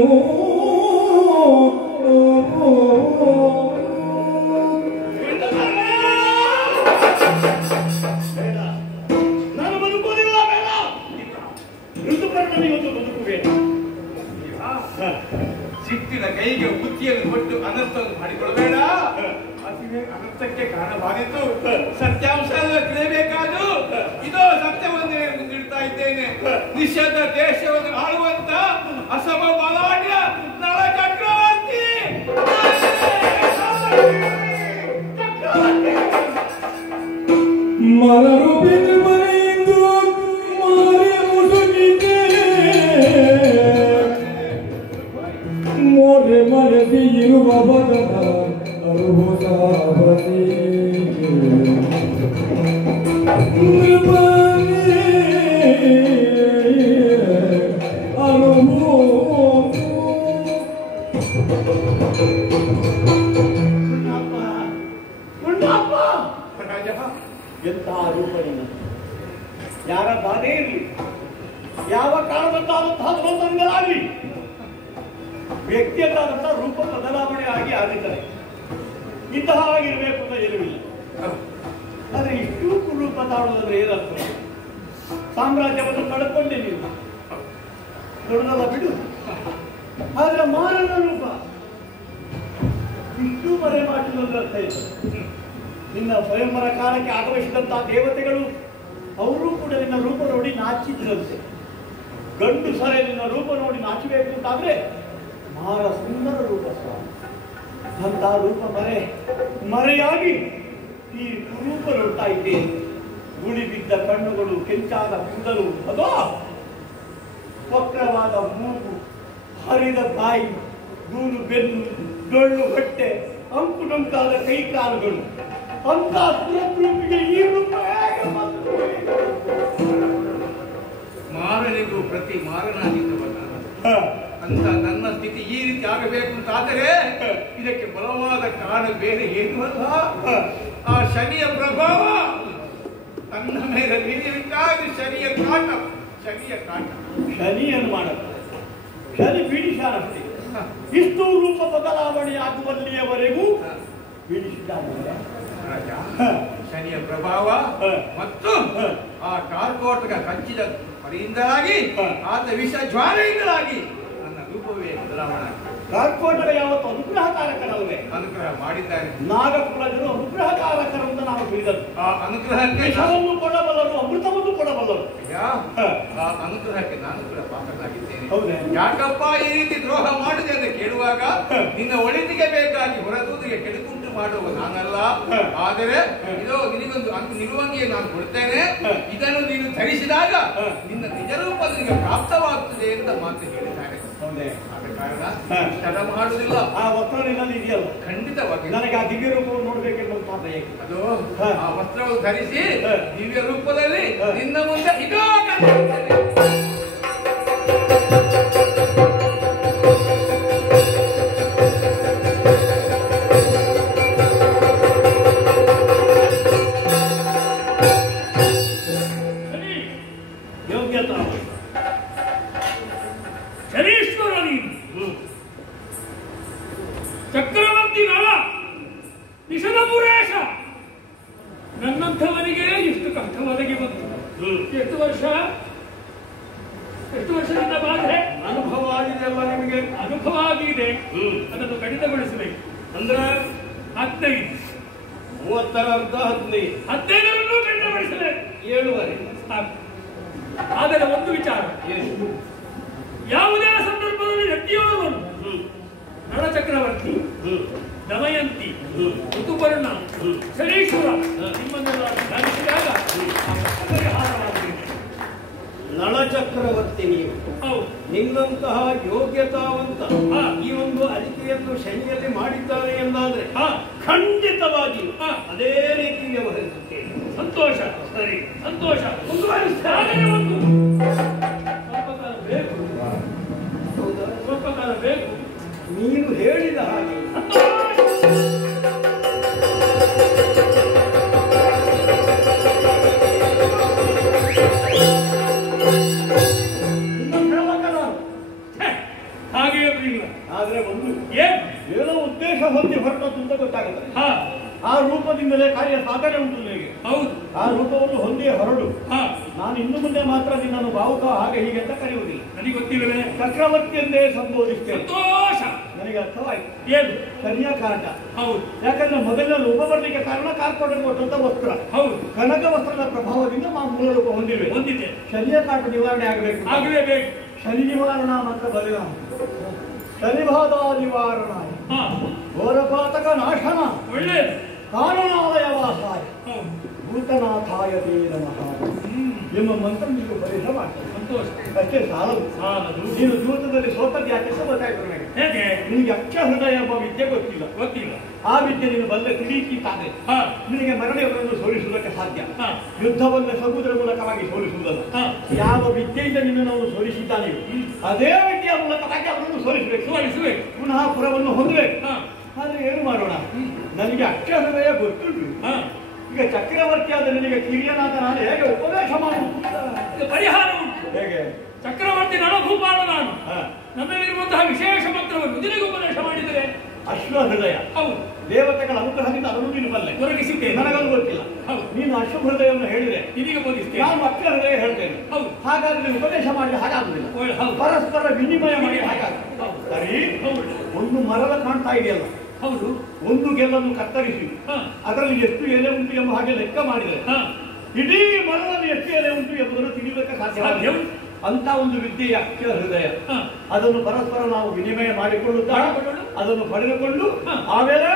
ನಾನು ಬದುಕುವುದಿಲ್ಲ. ಬೇಡ ಋತುಪರ್ಣನಿಗೊಂದು ಬದುಕುವೆ. ಸಿಟ್ಟಿನ ಕೈಗೆ ಬುದ್ಧಿಯನ್ನು ಕೊಟ್ಟು ಅನರ್ಥವನ್ನು ಮಾಡಿಕೊಳ್ಳಬೇಡ. ಅನರ್ಥಕ್ಕೆ ಕಾರಣವಾಗಿದ್ದು ಸತ್ಯಾಂಶ ತಿಳಿಯಬೇಕಾದು. ಇದೋ ಸತ್ಯವನ್ನೇ ಮುಂದಿಡ್ತಾ ಇದ್ದೇನೆ. ನಿಷೇಧ ದೇಶವನ್ನು ಆಳುವಂತ ಅಸಮ ಬಲಾಢ್ಯ ನಳ ಚಕ್ರವರ್ತಿ. ಮರರು ಬೆಳೆದು ಮಾರಿ ಮುಸುಕಿದೆ ಮೋರೆ ಮರೆದಿ ಇರುವ ಬದಲ ಅರುಹುಸಾವತಿ ಎಂಥ ರೂಪ ನಿನ್ನ. ಯಾರ ಬಾಧೆ ಇರಲಿ, ಯಾವ ಕಾರಣದಂತಾಗಲಿ ವ್ಯಕ್ತಿಯಲ್ಲಾದಂತಹ ರೂಪ ಬದಲಾವಣೆ ಆಗಿದ್ದಾರೆ. ಇಂತಹ ಆಗಿರಬೇಕು ಅಂತ ಎಲ್ಲಿಲ್ಲ. ಆದ್ರೆ ಇಷ್ಟು ರೂಪ ತಾಳೋದಂದ್ರೆ ಏನರ್ಥ? ಸಾಮ್ರಾಜ್ಯವನ್ನು ಕಳ್ಕೊಂಡೆ ನೀವು, ದೊಡ್ಡದಲ್ಲ ಬಿಡು. ಆದ್ರೆ ಮಾರನ ರೂಪ ಇಷ್ಟು ಮರೆ ಮಾಡಿದ ಅರ್ಥ ಇದೆ. ನಿನ್ನ ಸ್ವಯಂವರ ಕಾಲಕ್ಕೆ ಆಗಮಿಸಿದಂತಹ ದೇವತೆಗಳು ಅವರು ಕೂಡ ನಿನ್ನ ರೂಪ ನೋಡಿ ನಾಚಿದ್ರಂತೆ. ಗಂಡು ಸರೆ ನಿನ್ನ ರೂಪ ನೋಡಿ ನಾಚಬೇಕು ಅಂತಾದ್ರೆ ಮಾರ ಸುಂದರ ರೂಪ ಸ್ವಾಮಿ. ಅಂತ ರೂಪ ಮರೆಯಾಗಿ ಈ ರೂಪ ನೋಡ್ತಾ ಇದ್ದೇನೆ. ಗುಳಿ ಬಿದ್ದ ಕಣ್ಣುಗಳು, ಕೆಂಚಾದ ಕೂದಲು, ಅದೋ ವಕ್ರವಾದ ಮೂಗು, ಹರಿದ ಬಾಯಿ, ದೂರು ಬೆನ್ನು, ಡೊಳ್ಳು ಹೊಟ್ಟೆ, ಅಂಕುಡೊಂಕಾದ ಕೈ ಕಾಲುಗಳು. ಅಂತ ರೂಪಿಗೆ ಈ ರೂಪ ಹೇಗೆ ಬಂತು? ಮಾರನಿಗೂ ಪ್ರತಿ ಮಾರನಾಗಿದ್ದವಲ್ಲ ಅಂತ ನನ್ನ ಸ್ಥಿತಿ ಈ ರೀತಿ ಆಗಬೇಕು ಅಂತಾದರೆ ಇದಕ್ಕೆ ಬಲವಾದ ಕಾರಣ ಬೇರೆ ಏನೂ ಅಲ್ಲ. ಆ ಶನಿಯ ಪ್ರಭಾವ ತನ್ನ ಮೇಲೆ ಬೀರಿಯಕ್ಕಾಗಿ ಶನಿಯ ಕಾಟ. ಶನಿಯನ್ನು ಮಾಡುತ್ತೆ. ಶನಿ ಬೀಳಿಸಾನಷ್ಟೇ. ಇಷ್ಟು ರೂಪ ಬದಲಾವಣೆ ಆಗುವಲ್ಲಿಯವರೆಗೂ ಬೀಳಿಸಿದ್ದಾನೆ. ಶನಿಯ ಪ್ರಭಾವ ಮತ್ತು ಆ ಕಾರ್ಕೋಟಕ ಕಚ್ಚಿದ ಪರಿಯಿಂದಾಗಿ ಆತ ವಿಷ ಜ್ವಾಲೆಯಿಂದಾಗಿ ನನ್ನ ರೂಪವೇ ಬದಲಾವಣೆ. ಕಾರ್ಕೋಟಕ ಯಾವತ್ತು ಅನುಗ್ರಹಕಾರಕರಲ್ವೇ? ಅನುಗ್ರಹ ಮಾಡಿದ್ದಾರೆ. ನಾಗಕುಲಜರು ಅನುಗ್ರಹಕಾರಕರು ಅಂತ ನಾವು ತಿಳಿದರು. ಆ ಅನುಗ್ರಹಕ್ಕೆ ವಿಷವನ್ನು ಕೊಡಬಲ್ಲರು, ಅಮೃತವನ್ನು ಕೊಡಬಲ್ಲರು. ಆ ಅನುಗ್ರಹಕ್ಕೆ ನಾನು ಕೂಡ ಪಾತ್ರನಾಗಿದ್ದೇನೆ. ಹೌದೇ? ಯಾಕಪ್ಪ ಈ ರೀತಿ ದ್ರೋಹ ಮಾಡಿದೆ ಅಂತ ಕೇಳುವಾಗ ನಿನ್ನ ಒಳಿತಿಗೆ ಬೇಕಾಗಿ ಹೊರದೂದಿಗೆ ಕೆಡುಕುಂಟು ಮಾಡುವ ನಾನಲ್ಲ. ಆದರೆ ಇದು ನಿನಗೊಂದು ನಿಲುವಂಗಿಗೆ ನಾನು ಕೊಡ್ತೇನೆ. ಇದನ್ನು ನೀನು ಧರಿಸಿದಾಗ ನಿನ್ನ ನಿಜ ರೂಪ ನಿನಗೆ ಪ್ರಾಪ್ತವಾಗ್ತದೆ ಅಂತ ಮಾತು ಹೇಳಿದ್ದಾರೆ. ಆದ ಕಾರಣ ತಡ ಮಾಡುವುದಿಲ್ಲ. ಆ ವಸ್ತ್ರ ನಿನ್ನಲ್ಲಿ ಇದೆಯಲ್ಲ, ಖಂಡಿತವಾಗಿ ನನಗೆ ಆ ದಿವ್ಯ ರೂಪವನ್ನು ನೋಡ್ಬೇಕೆನ್ನುವಂತಹ ಬಯಕೆ. ಅದು ಆ ವಸ್ತ್ರವನ್ನು ಧರಿಸಿ ದಿವ್ಯ ರೂಪದಲ್ಲಿ ನಿನ್ನ ಮುಂದೆ ಇದೋ ಯೋಗ್ಯತಾ ಶನೀಶ್ವರ ನೀನು ಚಕ್ರವರ್ತಿ ನಳ ನಿಷದ ಪುರೇಶ. ನನ್ನಂಥವನಿಗೆ ಇಷ್ಟು ಕಷ್ಟ ಒದಗಿ ಬಂತು. ಎಷ್ಟು ವರ್ಷದಿಂದ ಬಾಧೆ ಅನುಭವ ಆಗಿದೆಯಲ್ಲ ನಿಮಗೆ? ಅನುಭವ ಆಗಿದೆ. ಅದನ್ನು ಕಡಿತಗೊಳಿಸಬೇಕು. ಅಂದ್ರೆ 15 30 15 15 ಕಡಿತಗೊಳಿಸಬೇಕು. 7.5 ಸಾಕು. ಆದರೆ ಒಂದು ವಿಚಾರ, ಯಾವುದೇ ಸಂದರ್ಭದಲ್ಲಿ ವ್ಯಕ್ತಿಯೋರ್ವನು ನಳಚಕ್ರವರ್ತಿ, ದಮಯಂತಿ, ಋತುಪರ್ಣ, ಶನೀಶ್ವರ ನಿಮ್ಮನ್ನೆಲ್ಲ ಧ್ಯಾನಿಸಿದಾಗ ಪರಿಹಾರವಾಗಬೇಕು. ನಳಚಕ್ರವರ್ತಿ ನೀವು, ನಿನ್ನಂತಹ ಯೋಗ್ಯತಾವಂತ ಈ ಒಂದು ಅರಿಕೆಯನ್ನು ಶನಿಯಲ್ಲಿ ಮಾಡಿದ್ದಾರೆ ಎಂದಾದ್ರೆ ಖಂಡಿತವಾಗಿ ಅದೇ ರೀತಿ ವ್ಯವಹರಿಸುತ್ತೇನೆ. ಸಂತೋಷ. ಸರಿ, ಸಂತೋಷ. ಮುಂದುವರಿಸ್ತಾರೆ. ಒಂದು ಸ್ವಲ್ಪ ಕಾಲ ಬೇಕು, ಸ್ವಲ್ಪ ಕಾಲ ಬೇಕು. ನೀನು ಹೇಳಿದ ಹಾಗೆ ಹಾಗೆಯೇ ಇಲ್ಲ. ಆದ್ರೆ ಒಂದು ಏನೋ ಉದ್ದೇಶ ಹೊಂದಿ ಹೊರಟದ್ದು ಅಂತ ಗೊತ್ತಾಗುತ್ತೆ. ಆ ರೂಪದಿಂದಲೇ ಕಾರ್ಯ ಸಾಧನೆ ಉಂಟು ನಿನಗೆ. ಹೌದು, ಆ ರೂಪವನ್ನು ಹೊಂದಿ ಹೊರಡು. ನಾನು ಇನ್ನು ಮುಂದೆ ಮಾತ್ರ ನಿನ್ನನ್ನು ಭಾವುಕ ಹಾಗೆ ಹೀಗೆ ಅಂತ ಕರೆಯುವುದಿಲ್ಲ. ನನಗೆ ಗೊತ್ತಿಲ್ಲವೇ? ಚಕ್ರವರ್ತಿ ಎಂದೇ ಸಂಬೋಧಿಸ್ತೇನೆ. ಸಂತೋಷ. ನನಗೆ ಅರ್ಥವಾಯ್ತು. ಏನು? ಸರಿಯ ಕಾರಣ. ಹೌದು. ಯಾಕಂದ್ರೆ ಮೊದಲಿನ ರೂಪ ಬರಲಿಕ್ಕೆ ಕಾರಣ ಕಾರ್ಪೊರೇಟ್ ಕೊಟ್ಟಂತ ವಸ್ತ್ರ. ಹೌದು. ಕನಕ ವಸ್ತ್ರದ ಪ್ರಭಾವದಿಂದ ಮೂಲ ರೂಪ ಹೊಂದಿವೆ. ಹೊಂದಿದೆ. ಶನಿಯ ಕಾಟ ನಿವಾರಣೆ ಆಗಬೇಕು. ಆಗಲೇಬೇಕು. ಶನಿ ನಿವಾರಣ ಮಾತ್ರ ಬಲಿನ ಶನಿಭಾದ ನಿವಾರಣ, ಘೋರಪಾತಕ ನಾಶನ, ಒಳ್ಳೆಯದು. ಕಾರಣಾಲಯ ವಾಸಾಯ, ಹೌದು. ಭೂತನಾಥಾಯ ತೇ ನಮಃ ಎಂಬ ಮಂತ್ರ ನೀವು ಪರಿಶ್ರಮ ಮಾಡ್ತೇನೆ. ಸಂತೋಷ. ಅಷ್ಟೇ ಸಾಲದು. ನೀನು ಜೂತದಲ್ಲಿ ಸೋತದ್ದು ಯಾಕೆ ಗೊತ್ತಾಯ್ತು ನನಗೆ. ಹೇಗೆ? ನಿನಗೆ ಅಕ್ಷ ಹೃದಯ ಎಂಬ ವಿದ್ಯೆ ಗೊತ್ತಿಲ್ಲ. ಗೊತ್ತಿಲ್ಲ. ಆ ವಿದ್ಯೆ ನೀನು ಬಲ್ಲೆ ತಿಳಿಕಿ ತಾನೆ. ನಿನಗೆ ಮರಣಿಯವರನ್ನು ಸೋಲಿಸುವುದಕ್ಕೆ ಸಾಧ್ಯ. ಯುದ್ಧವನ್ನು ಸಮುದ್ರ ಮೂಲಕವಾಗಿ ಸೋಲಿಸುವುದಲ್ಲ. ಯಾವ ವಿದ್ಯೆಯಿಂದ ನಿನ್ನ ನಾವು ಸೋಲಿಸಿದ್ದಾನೆ ಅದೇ ವಿದ್ಯೆಯ ಮೂಲಕವಾಗಿ ಅವರನ್ನು ಸೋಲಿಸಬೇಕು. ಸೋಲಿಸಬೇಕು. ಪುನಃ ಪುರವನ್ನು ಹೊಂದಬೇಕು. ಆದ್ರೆ ಏನು ಮಾಡೋಣ, ನನಗೆ ಅಕ್ಷ ಹೃದಯ ಗೊತ್ತುಂಟು. ಈಗ ಚಕ್ರವರ್ತಿ ಆದ ನಿನಗೆ ಕಿರಿಯನಾದ ನಾನು ಹೇಗೆ ಉಪದೇಶ ಮಾಡುವುದು? ಪರಿಹಾರ ಉಂಟು. ಹೇಗೆ? ಚಕ್ರವರ್ತಿ ನಳಭೂಪಾಲ ನಾನು ನನ್ನಲ್ಲಿರುವಂತಹ ವಿಶೇಷ ಮಂತ್ರವನ್ನು ನಿನಗೆ ಉಪದೇಶ ಮಾಡಿದರೆ ಅಶ್ವ ಹೃದಯ. ಹೌದು. ದೇವತೆಗಳ ಅನುಗ್ರಹದಿಂದ ಅದನ್ನು ನೀನು ಬಲ್ಲೆ. ದೊರಕಿಸಿದ್ದೇನೆ. ನನಗದು ಗೊತ್ತಿಲ್ಲ. ಹೌದು. ನೀನು ಅಶ್ವ ಹೃದಯವನ್ನು ಹೇಳಿದ್ರೆ ನಿನಗೆ ಬೋಧಿಸ್ತೇನೆ. ನಾನು ಅಕ್ಷ ಹೃದಯ ಹೇಳ್ತೇನೆ. ಹೌದು. ಹಾಗಾದ್ರೆ ನೀವು ಉಪದೇಶ ಮಾಡಿ ಹಾಗಾಗುದಿಲ್ಲ. ಹೌದು. ಪರಸ್ಪರ ವಿನಿಮಯ ಮಾಡಿ ಹಾಗಾಗ್ತದೆ. ಸರಿ. ಒಂದು ಮರದ ಕಾಣ್ತಾ ಇದೆಯಲ್ಲ, ಹೌದು. ಒಂದು ಗೆಲ್ಲನ್ನು ಕತ್ತರಿಸಿ ಅದರಲ್ಲಿ ಎಷ್ಟು ಎಲೆ ಉಂಟು ಎಂಬ ಹಾಗೆ ಲೆಕ್ಕ ಮಾಡಿದರೆ ಇಡೀ ಮರದಲ್ಲಿ ಎಷ್ಟು ಎಲೆ ಉಂಟು ಎಂಬುದನ್ನು ತಿಳಿಯಬೇಕ ಸಾಧ್ಯ. ಅಂತ ಒಂದು ವಿದ್ಯೆಯ ಅಕ್ಷ ಹೃದಯ. ಅದನ್ನು ಪರಸ್ಪರ ನಾವು ವಿನಿಮಯ ಮಾಡಿಕೊಳ್ಳುತ್ತಾ ಅದನ್ನು ಪಡೆದುಕೊಂಡು ಆಮೇಲೆ